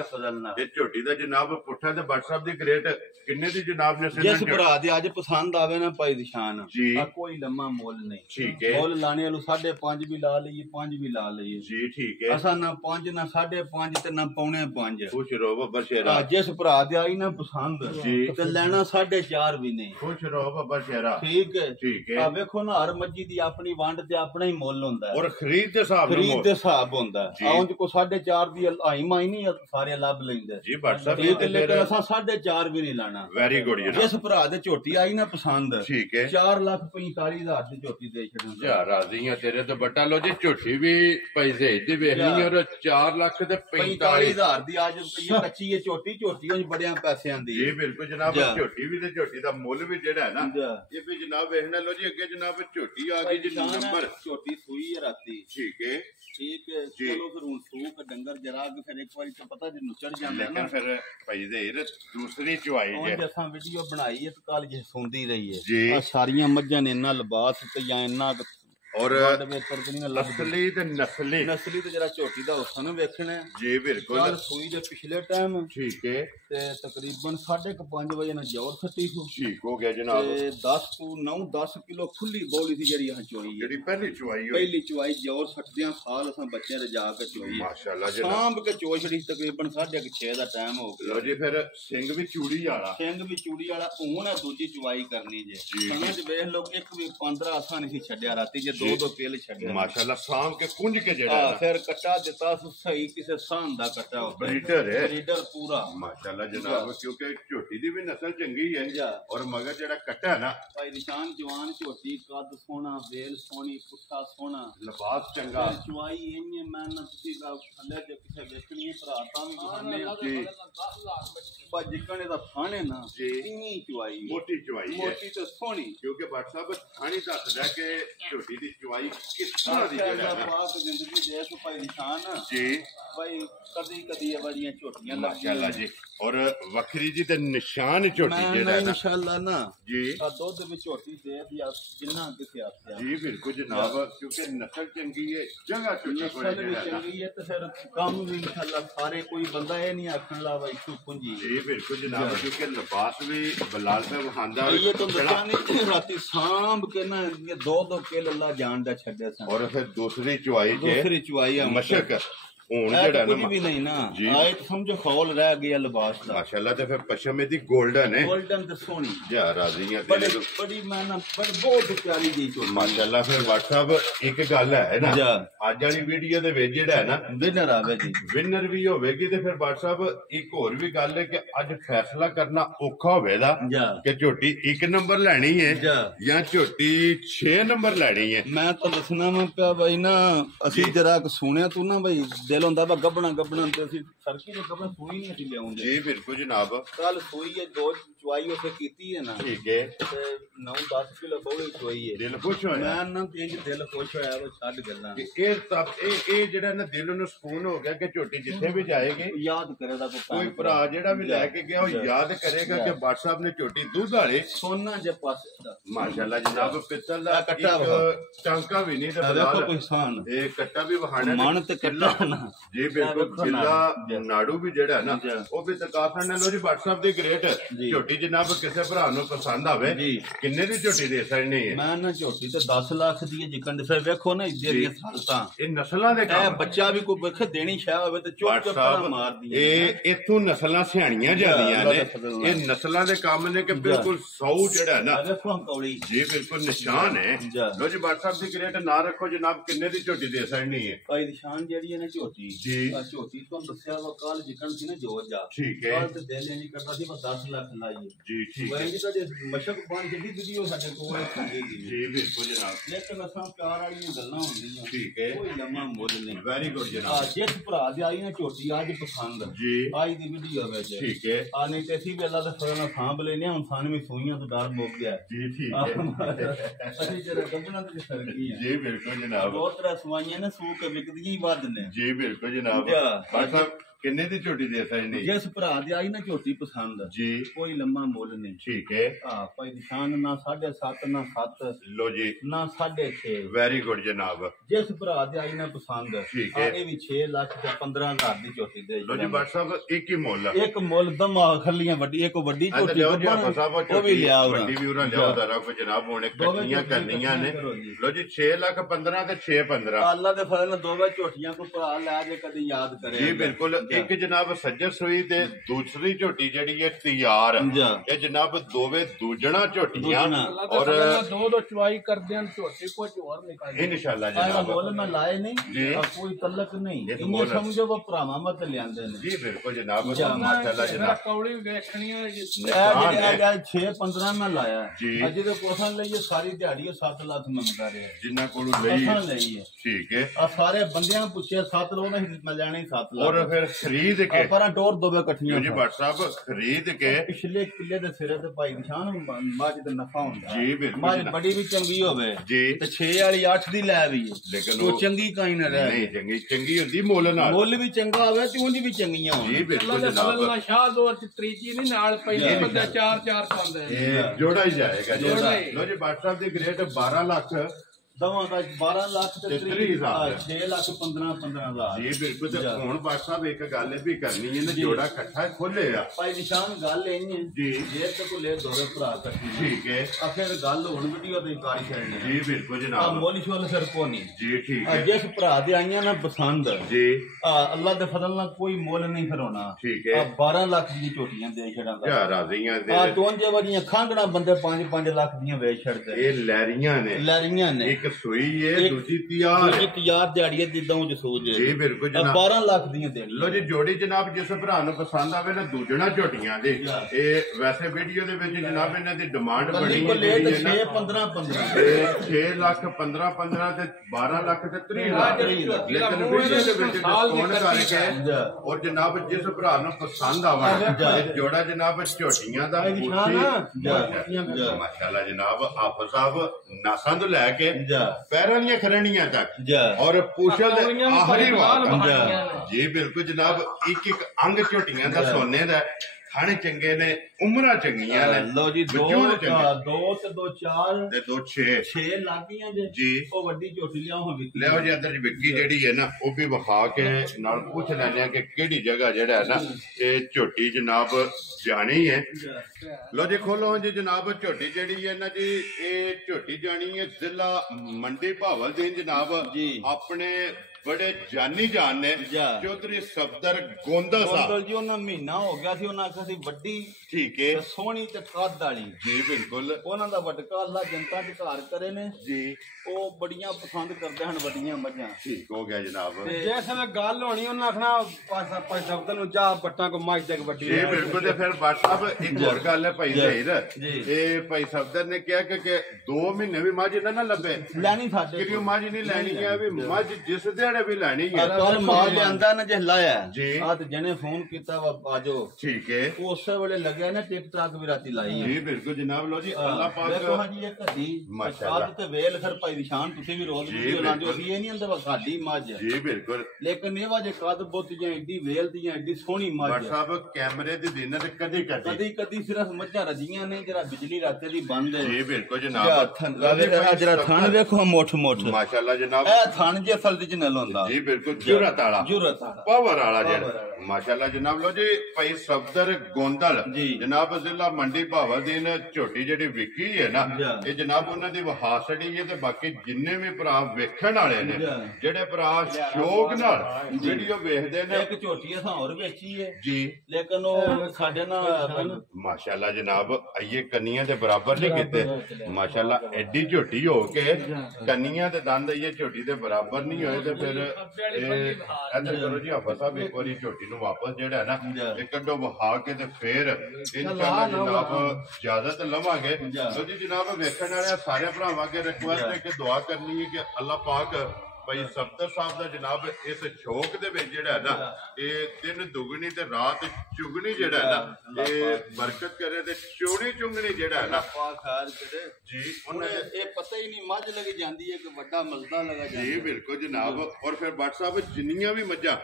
ये झोटी दा जनाब पुठा ते बट साहब दी ग्रेट किन्ने दी जनाब ने जिस भरा दी आज पसंद आवे ना भाई निशान जी कोई लम्मा मोल नहीं ठीक है मोल लाने वालों 5.5 भी ला लईए 5 भी ला लईए जी ठीक है असा ना 5 ना 5.5 ते ना 5.5 खुश रहो बाबा शेरा जिस भरा दी आई ना पसंद जी ते लेना 4.5 भी नहीं खुश रहो बाबा शेरा ठीक है देखो ना हर मर्जी दी अपनी वंड ते अपना ही मोल हुंदा है और खरीद दे हिसाब हुंदा है आउं को 4.5 दी आई माई नहीं सारे लब लेंदे जी व्हाट्सएप लेकिन असा 4.5 भी नहीं लाना वेरी गुड जिस भरा दे झोटी आई ना पसंद ठीक है 4,45,000 दी झोटी दे छड़न जा राजी है तेरे तो बट्टा लो जी झोटी भी पैसे दी वेखनी और 4,45,000 दी आज ये कच्ची है झोटी उन बड़े पैसे आंदी जी बिल्कुल जनाब झोटी भी ते झोटी दा मुੱਲ भी जेड़ा है ना ये भी जनाब वेखना लो जी अगे जनाब झोटी आ गई जी नंबर झोटी सुई है राती ठीक है चलो फिर हुन सूक डंगर जरा के फिर एक बार तो पता जे नुचड़ जांदा है लेकिन फिर भाई देर दूसरी चुआई जे जैसा वीडियो बनाई है तो कल जे सुनदी रही है जी सारियां मज्जां ने इन्ना लिबास ते या इन्ना और असली ते नस्ली ते जरा झोटी दा हुसन वेखना जी बिल्कुल कल सुई दे पिछले टाइम ठीक है ते तकरीबन 5:30 बजे ना जोर सट्टी थी ठीक हो गया जनाब ते 10 किलो खुली बोली थी जेड़ी यहां चोई है जेड़ी पहली चुआई जोर सटदियां साल असा बच्चे रे जाके चोई माशाल्लाह जनाब शाम के चोई छड़ी तकरीबन 6:30 दा टाइम हो गया लो जी फिर सिंग भी चूड़ी वाला हुन दूजी चुआई करनी जे समझ वेख लो एक भी 15 असा नहीं छड्या राती जे दो केल छड्या माशाल्लाह शाम के कुंज के जेड़ा फिर कट्टा देता सही किसे सान दा कट्टा ब्रीडर पूरा माशाल्लाह जनाब क्योंकि झोटी दी भी नस्ल चंगी है और मगर जेड़ा कट्टा है ना भाई निशान जवान झोटी कद सोना बेल सोनी पुट्ठा सोना लिबास चंगा चुआई इन्ने मैं ना तुसी थल्ले ते किसे वेखनी भराता भी दिखाने जी पर जिकने दा थाने ना इन्नी चुआई मोटी चुआई मोटी तो सोनी क्योंकि व्हाट्सएप थानी दसदा कि झोटी दी चुआई किस तरह दी जेड़ा पाक जिंदगी दे तो भाई निशान जी भाई कदी बड़ियां झोटियां माशाल्लाह जी और वखरी जी ते निशान झोटी जेड़ा है इंशाल्लाह ना जी दूध विच झोटी दे दिया जिन्ना किथे आते जी बिल्कुल जनाब क्योंकि नस्ल चंगी है जगह चंगी है तो फिर काम भी इंशाल्लाह सारे कोई बंदा ये नहीं आखन ला भाई तू पूंजी जी बिल्कुल जनाब क्योंकि लिबास भी बलाल पे वहांदा ये तो दसानी राती सांभ के ना ये दो किल अल्लाह जान दा छड्या सन और फिर दूसरी चुआई है मशक ਹੁਣ ਜਿਹੜਾ ਕੁਝ ਵੀ ਨਹੀਂ ਨਾ ਆਏ ਤਾਂ ਸਮਝੋ ਖੌਲ ਰਹਿ ਗਿਆ ਲਿਬਾਸ ਦਾ ਮਾਸ਼ਾਅੱਲਾ ਤੇ ਫਿਰ ਪਸ਼ਮ ਇਹਦੀ 골ਡਨ ਹੈ 골ਡਨ ਤੇ ਸੋਹਣੀ ਜਾ ਰਾਜ਼ੀਆਂ ਬੜੀ ਮੈਂ ਨਾ ਬਹੁਤ ਪਿਆਰੀ ਜੀ ਝੋਟੀ ਮਾਸ਼ਾਅੱਲਾ ਫਿਰ WhatsApp ਇੱਕ ਗੱਲ ਹੈ ਨਾ ਅੱਜ ਵਾਲੀ ਵੀਡੀਓ ਦੇ ਵਿੱਚ ਜਿਹੜਾ ਹੈ ਨਾ ਵਿਨਰ ਆਵੇ ਜੀ ਵਿਨਰ ਵੀ ਹੋਵੇਗੀ ਤੇ ਫਿਰ WhatsApp ਇੱਕ ਹੋਰ ਵੀ ਗੱਲ ਹੈ ਕਿ ਅੱਜ ਫੈਸਲਾ ਕਰਨਾ ਔਖਾ ਹੋਵੇਗਾ ਕਿ ਝੋਟੀ 1 ਨੰਬਰ ਲੈਣੀ ਹੈ ਜਾਂ ਝੋਟੀ 6 ਨੰਬਰ ਲੈਣੀ ਹੈ ਮੈਂ ਤਾਂ ਦੱਸਣਾ ਮੈਂ ਪਿਆ ਬਾਈ ਨਾ ਅਸੀਂ ਜਰਾ ਸੁਣਿਆ ਤੂੰ ਨਾ ਬਈ ਦਿਲ ਹੁੰਦਾ ਵਾ ਗੱਬਣਾ ਤੇ ਅਸੀਂ ਸਰਕੀ ਦੇ ਗੱਬਣਾ ਸੂਈ ਨਹੀਂ ਅਸੀਂ ਲਿਆਉਂਦੇ ਜੀ ਬਿਲਕੁਲ ਜਨਾਬ ਕੱਲ ਸੂਈ ਹੈ 2 ਚੁਆਈ ਉਸੇ ਕੀਤੀ ਹੈ ਨਾ ਠੀਕ ਹੈ ਤੇ 9-10 ਕਿਲੋ ਬੋਲੀ ਚੁਆਈ ਹੈ ਦਿਲ ਖੁਸ਼ ਹੋਇਆ ਮੈਂ ਨਾ ਇੰਜ ਦਿਲ ਖੁਸ਼ ਹੋਇਆ ਉਹ ਛੱਡ ਗੱਲਾਂ ਇਹ ਜਿਹੜਾ ਨਾ ਦਿਲ ਨੂੰ ਸਕੂਨ ਹੋ ਗਿਆ ਕਿ ਝੋਟੀ ਜਿੱਥੇ ਵੀ ਜਾਏਗੀ ਯਾਦ ਕਰੇਗਾ ਕੋਈ ਭਰਾ ਜਿਹੜਾ ਵੀ ਲੈ ਕੇ ਗਿਆ ਉਹ ਯਾਦ ਕਰੇਗਾ ਕਿ WhatsApp ਨੇ ਝੋਟੀ ਦੁੱਧ ਵਾਲੇ ਸੋਨਾ ਜੇ ਪਾਸੇ ਦਾ ਮਾਸ਼ਾਅੱਲਾ ਜਨਾਬ ਪਿੱਤਲ ਦਾ ਕੱਟਾ ਟਾਂਕਾ ਵੀ ਨਹੀਂ ਤੇ ਦੇਖੋ ਕੋਈ ਸਾਨ ਇਹ ਕੱਟਾ ਵੀ ਵਹਾਣਾ ਮਨ ਤੇ ਕੱਟਾ ਨਾ ਜੀ ਬਿਲਕੁਲ ਜਿੱਲਾ ਨਾੜੂ ਵੀ ਜਿਹੜਾ ਨਾ ਉਹ ਵੀ ਤਕਾਫਰ ਨੇ ਲੋ ਜੀ WhatsApp ਦੀ ਗ੍ਰੇਟ ਝੋਟੀ ਜਨਾਬ ਕਿਸੇ ਭਰਾ ਨੂੰ ਪਸੰਦ ਆਵੇ ਕਿੰਨੇ ਦੀ ਝੋਟੀ ਦੇ ਸਕਣੀ ਹੈ ਮੈਂ ਨਾ ਝੋਟੀ ਤੇ 10 ਲੱਖ ਦੀ ਹੈ ਜਿਕਣ ਫਿਰ ਵੇਖੋ ਨਾ ਇੱਦੇ ਦੀਆਂ ਸਾਲਤਾਂ ਇਹ ਨਸਲਾਂ ਦੇ ਕੰਮ ਬੱਚਾ ਵੀ ਕੋਈ ਵੇਖੇ ਦੇਣੀ ਸ਼ਾਇ ਹੋਵੇ ਤੇ ਚੁੱਪ ਚੁੱਪ ਮਾਰਦੀ ਇਹ ਇਥੋਂ ਨਸਲਾਂ ਸਿਆਣੀਆਂ ਜਾਂਦੀਆਂ ਨੇ ਇਹ ਨਸਲਾਂ ਦੇ ਕੰਮ ਨੇ ਕਿ ਬਿਲਕੁਲ 100 ਜਿਹੜਾ ਨਾ ਵੇਖੋ ਕੌੜੀ ਜੀ ਬਿਲਕੁਲ ਨਿਸ਼ਾਨ ਹੈ ਲੋ ਜੀ WhatsApp ਦੀ ਗ੍ਰੇਟ ਨਾ ਰੱਖੋ ਜਨਾਬ ਕਿੰਨੇ ਦੀ ਝੋਟੀ ਦੇ ਸਕਣੀ ਹੈ ਭਾਈ ਨਿਸ਼ਾਨ ਜਿਹੜੀ ਹੈ ਨਾ ਝੋਟੀ ਜੀ ਝੋਟੀ ਤੋਂ ਦੱਸਿਆ ਵਾ ਕੱਲ ਜਿਕਣ ਸੀ ਨਾ ਜੋਰ ਜਾ ਠੀਕ ਹੈ ਕੱਲ ਤੇ ਦਿਲ ਨਹੀਂ ਕਰਦਾ ਸੀ ਬਸ 10 ਲੱਖ ਲਾਈਏ ਜੀ ਠੀਕ ਹੈ ਵੈਸੇ ਤਾਂ ਮਸ਼ਕ ਬਣ ਜਿਹੜੀ ਵੀਡੀਓ ਸਾਡੇ ਕੋਲ ਜੀ ਬਿਲਕੁਲ ਜਨਾਬ ਲੇਕਿਨ ਅਸਾਂ ਪਿਆਰ ਵਾਲੀਆਂ ਗੱਲਾਂ ਹੁੰਦੀਆਂ ਠੀਕ ਹੈ ਕੋਈ ਲੰਮਾ ਮੁੱਲ ਨਹੀਂ ਵੈਰੀ ਗੁੱਡ ਜਨਾਬ ਜਿਸ ਭਰਾ ਦੀ ਆਈ ਨਾ ਝੋਟੀ ਅੱਜ ਪਸੰਦ ਜੀ ਅੱਜ ਦੀ ਵੀਡੀਓ ਵਿੱਚ ਠੀਕ ਹੈ ਆ ਨਹੀਂ ਤੇ ਅਸੀਂ ਵੀ ਅੱਲਾ ਦਾ ਫਰਨਾ ਸਾਂਭ ਲੈਨੇ ਹੁਣ ਸਾਨੂੰ ਵੀ ਸੂਈਆਂ ਤੋਂ ਡਰ ਮੁੱਕ ਗਿਆ ਜੀ ਠੀਕ ਹੈ ਅਸੀਂ ਜਰਾ ਗੱਬਣਾ ਤੇ ਸਰਕੀ ਜੀ ਬਿਲਕੁਲ ਜਨਾਬ ਬਹੁਤ ਤਰ੍ਹਾਂ ਸਵਾਈਆਂ ਨੇ ਸੂ ਕੇ ਵਿਕਦੀਆਂ ਹੀ ਵੱਧ ਨੇ ਜੀ ਬਿਲਕੁਲ ਜਨਾਬ WhatsApp ਕਿੰਨੇ ਦੀ ਝੋਟੀ ਦੇ ਸਕਣੀ ਜਿਸ ਭਰਾ ਦੀ ਆਈ ਨਾ ਝੋਟੀ ਪਸੰਦ ਜੀ ਕੋਈ ਲੰਮਾ ਮੁੱਲ ਨਹੀਂ ਠੀਕ ਹੈ ਭਾਈ ਨਿਸ਼ਾਨ ਨਾ 7.5 ਨਾ 7 ਲੋ ਜੀ ਨਾ 6.5 ਵੈਰੀ ਗੁੱਡ ਜਨਾਬ ਜਿਸ ਭਰਾ ਦੀ ਆਈ ਨਾ ਪਸੰਦ ਠੀਕ ਹੈ ਇਹ ਵੀ 6 ਲੱਖ ਤੇ 15,000 ਦੀ ਝੋਟੀ ਦੇ ਲੋ ਜੀ WhatsApp ਇੱਕ ਹੀ ਮੁੱਲ ਇੱਕ ਮੁੱਲ ਦਮਾ ਖੱਲੀਆਂ ਵੱਡੀ ਇੱਕ ਵੱਡੀ ਝੋਟੀ ਉਹ ਵੀ ਲਿਆ ਵੱਡੀ ਵੀ ਉਹਨਾਂ ਲਿਆ ਦਰਾ ਕੋ ਜਨਾਬ ਹੁਣ ਇਕੱਠੀਆਂ ਕਰਨੀਆਂ ਨੇ ਲੋ ਜੀ 6 ਲੱਖ 15 ਤੇ 6 15 ਅੱਲਾ ਦੇ ਫਜ਼ਲ ਨਾਲ ਦੋਵੇਂ ਝੋਟੀਆਂ ਕੋ ਭਰਾ ਲੈ ਕੇ ਕਦੀ ਯਾਦ ਕਰੇ ਜੀ ਬਿਲਕੁਲ ਇੱਕ ਜਨਾਬ ਸੱਜਰ ਸੂਈ ਤੇ ਦੂਸਰੀ ਝੋਟੀ ਜਿਹੜੀ ਹੈ ਤਿਆਰ ਇਹ ਜਨਾਬ ਦੋਵੇਂ ਦੂਜਣਾ ਝੋਟੀਆਂ ਔਰ ਦੋ ਚੁਆਈ ਕਰਦੇ ਹਨ ਝੋਟੀ ਕੁਝ ਹੋਰ ਨਿਕਾਲ ਇਨਸ਼ਾਅੱਲਾ ਜਨਾਬ ਮੁੱਲ ਮੈਂ ਲਾਏ ਨਹੀਂ ਕੋਈ ਤਲਕ ਨਹੀਂ ਇਹ ਸਮਝੋ ਉਹ ਭਰਾਵਾਂ ਮਤ ਲਿਆਂਦੇ ਨੇ ਜੀ ਬਿਲਕੁਲ ਜਨਾਬ ਮਾਸ਼ਾਅੱਲਾ ਜਨਾਬ ਕੌੜੀ ਵੇਖਣੀਆਂ ਇਹ 6-15 ਮੈਂ ਲਾਇਆ ਅੱਜ ਦੇ ਕੋਸਾਂ ਲਈਏ ਸਾਰੀ ਦਿਹਾੜੀ 7 ਲੱਖ ਮੰਗਦਾ ਰਿਹਾ ਜਿੰਨਾ ਕੋਲੋਂ ਲਈ ਠੀਕ ਹੈ ਆ ਸਾਰੇ ਬੰਦਿਆਂ ਨੂੰ ਪੁੱਛਿਆ 7 ਲੋਕ ਮੈਂ ਲੈਣੇ 7 ਲੱਖ ਔਰ ਫਿਰ ਖਰੀਦ ਕੇ ਪਰਾਂ ਟੋਰ ਦੋਵੇਂ ਇਕੱਠੀਆਂ ਜੀ WhatsApp ਖਰੀਦ ਕੇ ਪਿਛਲੇ ਕਿੱਲੇ ਦੇ ਸਿਰੇ ਤੇ ਭਾਈ ਨਿਸ਼ਾਨ ਮੱਝ ਤੇ ਨਫਾ ਹੁੰਦਾ ਜੀ ਬਿਲਕੁਲ ਮੱਝ ਬੜੀ ਵੀ ਚੰਗੀ ਹੋਵੇ ਜੀ ਤੇ 6 ਵਾਲੀ 8 ਦੀ ਲੈ ਵੀ ਲੇਕਿਨ ਉਹ ਚੰਗੀ ਕਾਈ ਨਾ ਰਹੇ ਨਹੀਂ ਚੰਗੀ ਹੁੰਦੀ ਮੁੱਲ ਨਾਲ ਮੁੱਲ ਵੀ ਚੰਗਾ ਹੋਵੇ ਤੇ ਉਂਝ ਵੀ ਚੰਗੀਆਂ ਹੋਣ ਜੀ ਬਿਲਕੁਲ ਜਨਾਬ ਸ਼ਾਹ ਦੌਰ ਚ ਤਰੀਜੀ ਨਹੀਂ ਨਾਲ ਪਹਿਲੇ ਬੰਦਾ 4 ਪਾਉਂਦੇ ਇਹ ਜੋੜਾ ਹੀ ਜਾਏਗਾ ਲੋ ਜੀ WhatsApp ਦੀ ਗ੍ਰੇਟ 12 ਲੱਖ ਦਵਾਂ ਦਾ 12 ਲੱਖ ਤੇ 6 ਲੱਖ 15,000 ਜੀ ਬਿਲਕੁਲ ਤੇ ਹੁਣ WhatsApp ਇੱਕ ਗੱਲ ਵੀ ਕਰਨੀ ਹੈ ਨਾ ਜੋੜਾ ਇਕੱਠਾ ਖੋਲੇ ਆ ਭਾਈ ਨਿਸ਼ਾਨ ਗੱਲ ਇਹ ਨਹੀਂ ਜੀ ਜੇ ਤੇ ਕੋ ਲੈ ਦੋਵੇਂ ਭਰਾ ਇਕੱਠੇ ਠੀਕ ਹੈ ਆ ਫਿਰ ਗੱਲ ਹੁਣ ਵੀਡੀਓ ਤੇ ਕਾਰੀ ਛੱਡਣੀ ਜੀ ਬਿਲਕੁਲ ਜਨਾਬ ਮੋਲੀ ਸ਼ੋਲ ਫਿਰ ਕੋ ਨਹੀਂ ਜੀ ਠੀਕ ਹੈ ਜਿਸ ਭਰਾ ਦੇ ਆਈਆਂ ਨਾ ਪਸੰਦ ਜੀ ਅੱਲਾ ਦੇ ਫਜ਼ਲ ਨਾਲ ਕੋਈ ਮੁੱਲ ਨਹੀਂ ਫਿਰ ਹੋਣਾ ਠੀਕ ਹੈ 12 ਲੱਖ ਦੀ ਝੋਟੀਆਂ ਦੇ ਛੜਾਂਗਾ ਯਾ ਰਾਜ਼ੀਆਂ ਆ ਦੋਨ ਜਿਹੜੀਆਂ ਖਾਂਗਣਾ ਬੰਦੇ 5-5 ਲੱਖ ਦੀਆਂ ਵੇਚ ਛੱਡਦੇ ਇਹ ਲੈਰੀਆਂ ਨੇ ਇੱਕ ਸੂਈ ਹੈ ਦੂਜੀ ਤਿਆਰ ਦਿਹਾੜੀ ਜਿੱਦਾਂ ਉਹ ਜਸੂਜ ਜੀ ਬਿਲਕੁਲ ਜਨਾਬ 12 ਲੱਖ ਦੀਆਂ ਦੇਣੀ ਲੋ ਜੀ ਜੋੜੀ ਜਨਾਬ ਜਿਸ ਭਰਾ ਨੂੰ ਪਸੰਦ ਆਵੇ ਨਾ ਦੂਜਣਾ ਝੋਟੀਆਂ ਦੇ ਇਹ ਵੈਸੇ ਵੀਡੀਓ ਦੇ ਵਿੱਚ ਜਨਾਬ ਇਹਨਾਂ ਦੀ ਡਿਮਾਂਡ ਬਣੀ ਹੈ 6-15 6 ਲੱਖ 15 ਤੇ 12 ਲੱਖ ਤੇ 30 ਲੱਖ ਲੇਕਿਨ ਵੀਡੀਓ ਦੇ ਵਿੱਚ ਡਿਸਕਾਊਂਟ ਕਰਕੇ ਔਰ ਜਨਾਬ ਜਿਸ ਭਰਾ ਨੂੰ ਪਸੰਦ ਆਵੇ ਇਹ ਜੋੜਾ ਜਨਾਬ ਝੋਟੀਆਂ ਦਾ ਮਾਸ਼ਾਅੱਲਾ ਜਨਾਬ ਆਪ ਸਾਹਿਬ ਨਾਸਾਂ ਤੋਂ ਲੈ ਕੇ ਪੈਰਾਂ ਦੀਆਂ ਖਰਣੀਆਂ ਤੱਕ ਔਰ ਪੁਸ਼ਲ ਆਖਰੀ ਵਾਰ ਜੀ ਬਿਲਕੁਲ ਜਨਾਬ ਇੱਕ ਅੰਗ ਝੋਟੀਆਂ ਦਾ ਸੋਨੇ ਦਾ ਖਾਣੇ ਚੰਗੇ ਨੇ ਉਮਰਾਂ ਚੰਗੀਆਂ ਨੇ ਲੋ ਜੀ 2 ਤੇ 2 4 ਤੇ 2 6 ਲੱਗੀਆਂ ਜੀ ਉਹ ਵੱਡੀ ਝੋਟੀ ਲਿਆਓ ਲਿਆਓ ਜੀ ਅੰਦਰ ਵਿੱਕੀ ਜਿਹੜੀ ਹੈ ਨਾ ਉਹ ਵੀ ਵਿਖਾ ਕੇ ਨਾਲ ਪੁੱਛ ਲੈਣੇ ਆ ਕਿ ਕਿਹੜੀ ਜਗ੍ਹਾ ਜਿਹੜਾ ਹੈ ਨਾ ਇਹ ਝੋਟੀ ਜਨਾਬ ਜਾਣੀ ਹੈ ਲੋ ਜੀ ਖੋਲੋ ਜੀ ਜਨਾਬ ਝੋਟੀ ਜਿਹੜੀ ਹੈ ਨਾ ਜੀ ਇਹ ਝੋਟੀ ਜਾਣੀ ਹੈ ਜ਼ਿਲ੍ਹਾ ਮੰਡੀ ਭਾਵਲ ਦੇ ਜਨਾਬ ਆਪਣੇ बड़े जानी जान ने चौधरी सफदर गोंदल साहब जी उन्हें महीना हो गया सी उन्हें आखिया सी वड्डी ठीक है सोहनी ते कद वाली जी बिल्कुल उन्हां दा वडका अल्लाह जनता च घर करे ने जी ਉਹ ਬੜੀਆਂ ਪਸੰਦ ਕਰਦੇ ਹਨ ਵੱਡੀਆਂ ਮੱਝਾਂ ਠੀਕ ਹੋ ਗਿਆ ਜਨਾਬ ਜਿਸ ਵੇਲੇ ਗੱਲ ਹੋਣੀ ਉਹਨਾਂ ਆਖਣਾ ਭਾਈ ਸ਼ਬਦ ਨੂੰ ਚਾਹ ਬੱਟਾਂ ਕੋ ਮੱਝ ਤੱਕ ਵੱਡੀ ਜੀ ਬਿਲਕੁਲ ਤੇ ਫਿਰ ਬਾਟ ਸਾਹਿਬ ਇੱਕ ਹੋਰ ਗੱਲ ਹੈ ਭਾਈ ਜ਼ਹੀਰ ਇਹ ਭਾਈ ਸਫਦਰ ਨੇ ਕਿਹਾ ਕਿ 2 ਮਹੀਨੇ ਵੀ ਮੱਝ ਨਾ ਲੱਭੇ ਲੈਣੀ ਸਾਡੇ ਕਿਉਂ ਮੱਝ ਨਹੀਂ ਲੈਣੀ ਹੈ ਵੀ ਮੱਝ ਜਿਸ ਦਿਹਾੜੇ ਵੀ ਲੈਣੀ ਹੈ ਕੱਲ ਮਾਲ ਲਿਆਂਦਾ ਨਾ ਜੇ ਲਾਇਆ ਜੀ ਆ ਤੇ ਜਨੇ ਫੋਨ ਕੀਤਾ ਵਾ ਆਜੋ ਠੀਕ ਹੈ ਉਸੇ ਵੇਲੇ ਲੱਗਿਆ ਨਾ ਟਿਕਟਾਕ ਵੀ ਰਾਤੀ ਲਾਈ ਜੀ ਬਿਲਕੁਲ ਜਨਾਬ ਲੋ ਜੀ ਅੱਲਾਹ ਪਾਕ ਦੇਖੋ ਹਾਂ ਜੀ ਇਹ ਘੱਡੀ ਮਾਸ਼ਾਅੱਲਾ ਤੇ ਵੇਲ ਫਿਰ ਭਾਈ ਨਿਸ਼ਾਨ ਤੁਸੀਂ ਵੀ ਰੋਜ਼ ਵੀਡੀਓ ਲਾਉਂਦੇ ਸੀ ਇਹ ਨਹੀਂ ਅੰਦਰ ਸਾਡੀ ਮੱਝ ਜੀ ਬਿਲਕੁਲ ਲੇਕਿਨ ਇਹ ਵਾਜੇ ਕਦ ਬੁੱਤੀਆਂ ਐਡੀ ਵੇਲ ਦੀਆਂ ਐਡੀ ਸੋਹਣੀ ਮੱਝ ਬਾਟ ਸਾਹਿਬ ਕੈਮਰੇ ਦੀ ਦਿਨ ਤੇ ਕਦੀ ਸਿਰਫ ਮੱਝਾਂ ਰਜੀਆਂ ਨੇ ਜਿਹੜਾ ਬਿਜਲੀ ਰਾਤੇ ਦੀ ਬੰਦ ਹੈ ਜੀ ਬਿਲਕੁਲ ਜਨਾਬ ਜਿਹੜਾ ਥਣ ਵੇਖੋ ਮੁੱਠ ਮਾਸ਼ਾਅੱਲਾ ਜਨਾਬ ਇਹ ਥਣ ਜੇ ਅਸਲ ਵਿੱਚ ਨਲ ਹੁੰਦਾ ਜੀ ਬਿਲਕੁਲ ਜੁਰਤ ਵਾਲਾ ਪਾਵਰ ਵਾਲਾ ਜਿਹੜਾ ਮਾਸ਼ਾਅੱਲਾ ਜਨਾਬ ਲੋ ਜੀ ਭਾਈ ਸਫਦਰ ਗੋਂਦਲ ਜਨਾਬ ਜ਼ਿਲ੍ਹਾ ਮੰਡੀ ਭਾਵਲਦੀਨ ਝੋਟੀ ਜਿਹੜੀ ਵਿਕੀ ਹੈ ਨਾ ਇਹ ਜਨਾਬ ਉਹਨਾਂ ਦੀ ਵਹਾਸੜੀ ਹੈ ਤੇ ਬਾਕੀ ਜਿੰਨੇ ਵੀ ਭਰਾ ਵੇਖਣ ਵਾਲੇ ਨੇ ਜਿਹੜੇ ਭਰਾ ਸ਼ੌਕ ਨਾਲ ਵੀਡੀਓ ਵੇਖਦੇ ਨੇ ਇੱਕ ਝੋਟੀ ਅਸਾਂ ਹੋਰ ਵੇਚੀ ਹੈ ਜੀ ਲੇਕਿਨ ਉਹ ਸਾਡੇ ਨਾਲ ਮਾਸ਼ਾਅੱਲਾ ਜਨਾਬ ਆਈਏ ਕੰਨੀਆਂ ਦੇ ਬਰਾਬਰ ਨਹੀਂ ਕੀਤੇ ਮਾਸ਼ਾਅੱਲਾ ਐਡੀ ਝੋਟੀ ਹੋ ਕੇ ਕੰਨੀਆਂ ਤੇ ਦੰਦ ਆਈਏ ਝੋਟੀ ਦੇ ਬਰਾਬਰ ਨਹੀਂ ਹੋਏ ਤੇ ਫਿਰ ਇਹ ਇੱਧਰ ਕਰੋ ਜੀ ਹਾਫਾ ਸਾਹਿਬ ਇੱਕ ਵਾਰੀ ਝੋਟੀ ਨੂੰ ਵਾਪਸ ਜਿਹੜਾ ਨਾ ਇਹ ਕੱਢੋ ਵਹਾ ਕੇ ਤੇ ਫਿਰ ਇਨਸ਼ਾਅੱਲਾ ਜਨਾਬ ਇਜਾਜ਼ਤ ਲਵਾਂਗੇ ਸੋ ਜੀ ਜਨਾਬ ਵੇਖਣ ਵਾਲੇ ਸਾਰੇ ਭਰਾਵਾਂ ਅੱਗੇ ਰਿਕੁਐਸਟ ਹੈ ਕਿ ਦੁਆ ਕਰਨੀ ਹੈ ਕਿ ਅੱਲਾਹ ਪਾਕ ਭਾਈ ਸਫਦਰ ਸਾਹਿਬ ਦਾ ਜਨਾਬ ਇਸ ਸ਼ੌਕ ਦੇ ਵਿੱਚ ਜਿਹੜਾ ਹੈ ਨਾ ਇਹ ਦਿਨ ਦੁਗਣੀ ਤੇ ਰਾਤ ਚੁਗਣੀ ਜਿਹੜਾ ਹੈ ਨਾ ਇਹ ਬਰਕਤ ਕਰੇ ਤੇ ਚੋਣੀ ਚੁੰਗਣੀ ਜਿਹੜਾ ਹੈ ਨਾ ਜੀ ਉਹਨੇ ਇਹ ਪਤਾ ਹੀ ਨਹੀਂ ਮੱਝ ਲੱਗ ਜਾਂਦੀ ਹੈ ਕਿ ਵੱਡਾ ਮਜ਼ਦਾ ਲਗਾ ਜਾਂਦਾ ਜੀ ਬਿਲਕੁਲ ਜਨਾਬ ਔਰ ਫਿਰ ਬੱਟ ਸਾਹਿਬ ਜਿੰਨੀਆਂ ਵੀ ਮੱਝਾਂ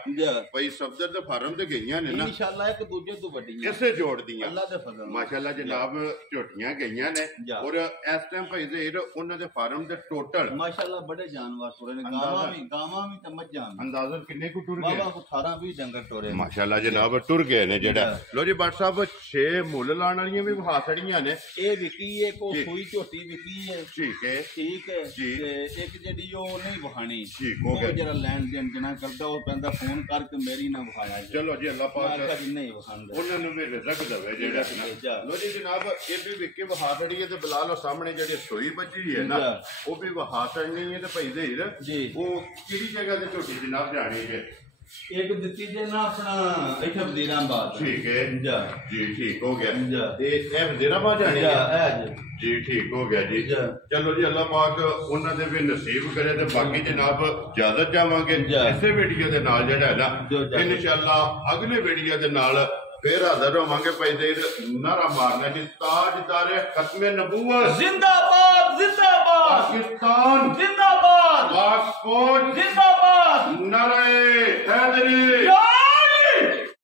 ਭਾਈ ਸਫਦਰ ਦੇ ਫਾਰਮ ਤੇ ਗਈਆਂ ਨੇ ਨਾ ਇਨਸ਼ਾਅੱਲਾ ਇੱਕ ਦੂਜੇ ਤੋਂ ਵੱਡੀਆਂ ਇਸੇ ਜੋੜਦੀਆਂ ਅੱਲਾਹ ਦੇ ਫਜ਼ਲ ਮਾਸ਼ਾਅੱਲਾ ਜਨਾਬ ਝੋਟੀਆਂ ਗਈਆਂ ਨੇ ਔਰ ਇਸ ਟਾਈਮ ਭਾਈ ਜ਼ਹੀਰ ਉਹਨਾਂ ਦੇ ਫਾਰਮ ਦੇ ਟੋਟਲ ਮਾਸ਼ਾਅੱਲਾ ਬੜੇ ਜਾਨਵਰ ਟੁਰੇ ਨੇ ਗਾਵਾਂ ਵੀ ਤੇ ਮੱਝਾਂ ਵੀ ਅੰਦਾਜ਼ਨ ਕਿੰਨੇ ਕੁ ਟੁਰ ਗਏ ਬਾਬਾ 18-20 ਡੰਗਰ ਟੁਰੇ ਮਾਸ਼ਾਅੱਲਾ ਜਨਾਬ ਟੁਰ ਗਏ ਨੇ ਜਿਹੜਾ ਲੋ ਜੀ ਬੱਟ ਸਾਹਿਬ 6 ਮੁੱਲ ਲਾਣ ਵਾਲੀਆਂ ਵੀ ਵਹਾਸੜੀਆਂ ਨੇ ਇਹ ਵਿਕੀ ਹੈ ਕੋ ਸੂਈ ਝੋਟੀ ਵਿਕੀ ਹੈ ਠੀਕ ਹੈ ਤੇ ਇੱਕ ਜਿਹੜੀ ਉਹ ਨਹੀਂ ਵਹਾਣੀ ਠੀਕ ਹੋ ਗਿਆ ਜਿਹੜਾ ਲੈਣ ਦੇਣ ਜਨਾ ਕਰਦਾ ਉਹ ਕਹਿੰਦਾ ਫੋਨ ਕਰਕੇ ਮੇਰੀ ਨਾ ਵਹਾਇਆ ਚਲੋ ਜੀ ਅੱਲਾਹ ਪਾਕ ਨਹੀਂ ਵਹਾਉਂਦਾ ਉਹਨਾਂ ਨੂੰ ਵੀ ਰਿਜ਼ਕ ਦੇਵੇ ਜਿਹੜਾ ਲੋ ਜੀ ਜਨਾਬ ਇਹ ਵੀ ਵਿਕੇ ਵਹਾਸੜੀ ਹੈ ਤੇ ਬਲਾਲ ਸਾਹਮਣੇ ਜਿਹੜੀ ਸੂਈ ਬੱਜੀ ਹੈ ਨਾ ਉਹ ਵੀ ਵਹਾਸੜੀ ਹੈ ਤੇ ਭਾਈ ਜ਼ਹੀਰ ਉਹ ਕਿਹੜੀ ਜਗ੍ਹਾ ਤੇ ਝੋਟੀ ਜਨਾਬ ਜਾਣੀ ਹੈ ਇੱਕ ਦਿੱਤੀ ਜੇ ਨਾ ਆਪਣਾ ਇੱਥੇ ਵਜ਼ੀਰਾਬਾਦ ਠੀਕ ਹੈ ਜੀ ਠੀਕ ਹੋ ਗਿਆ ਇਹ ਵਜ਼ੀਰਾਬਾਦ ਜਾਣੀ ਹੈ ਜੀ ਠੀਕ ਹੋ ਗਿਆ ਜੀ ਚਲੋ ਜੀ ਅੱਲਾਹ ਪਾਕ ਉਹਨਾਂ ਦੇ ਵੀ ਨਸੀਬ ਕਰੇ ਤੇ ਬਾਕੀ ਜਨਾਬ ਇਜਾਜ਼ਤ ਚਾਹਾਂਗੇ ਇਸੇ ਵੀਡੀਓ ਦੇ ਨਾਲ ਜਿਹੜਾ ਹੈ ਨਾ ਇਨਸ਼ਾਅੱਲਾ ਅਗਲੇ ਵੀਡੀਓ ਦੇ ਨਾਲ फिर हाजिर होवांगे भाई देर नारा मारना जी ताजदार खत्मे नबूवत जिंदाबाद जिंदाबाद पाकिस्तान जिंदाबाद पाक फौज जिंदाबाद नारे हैदरी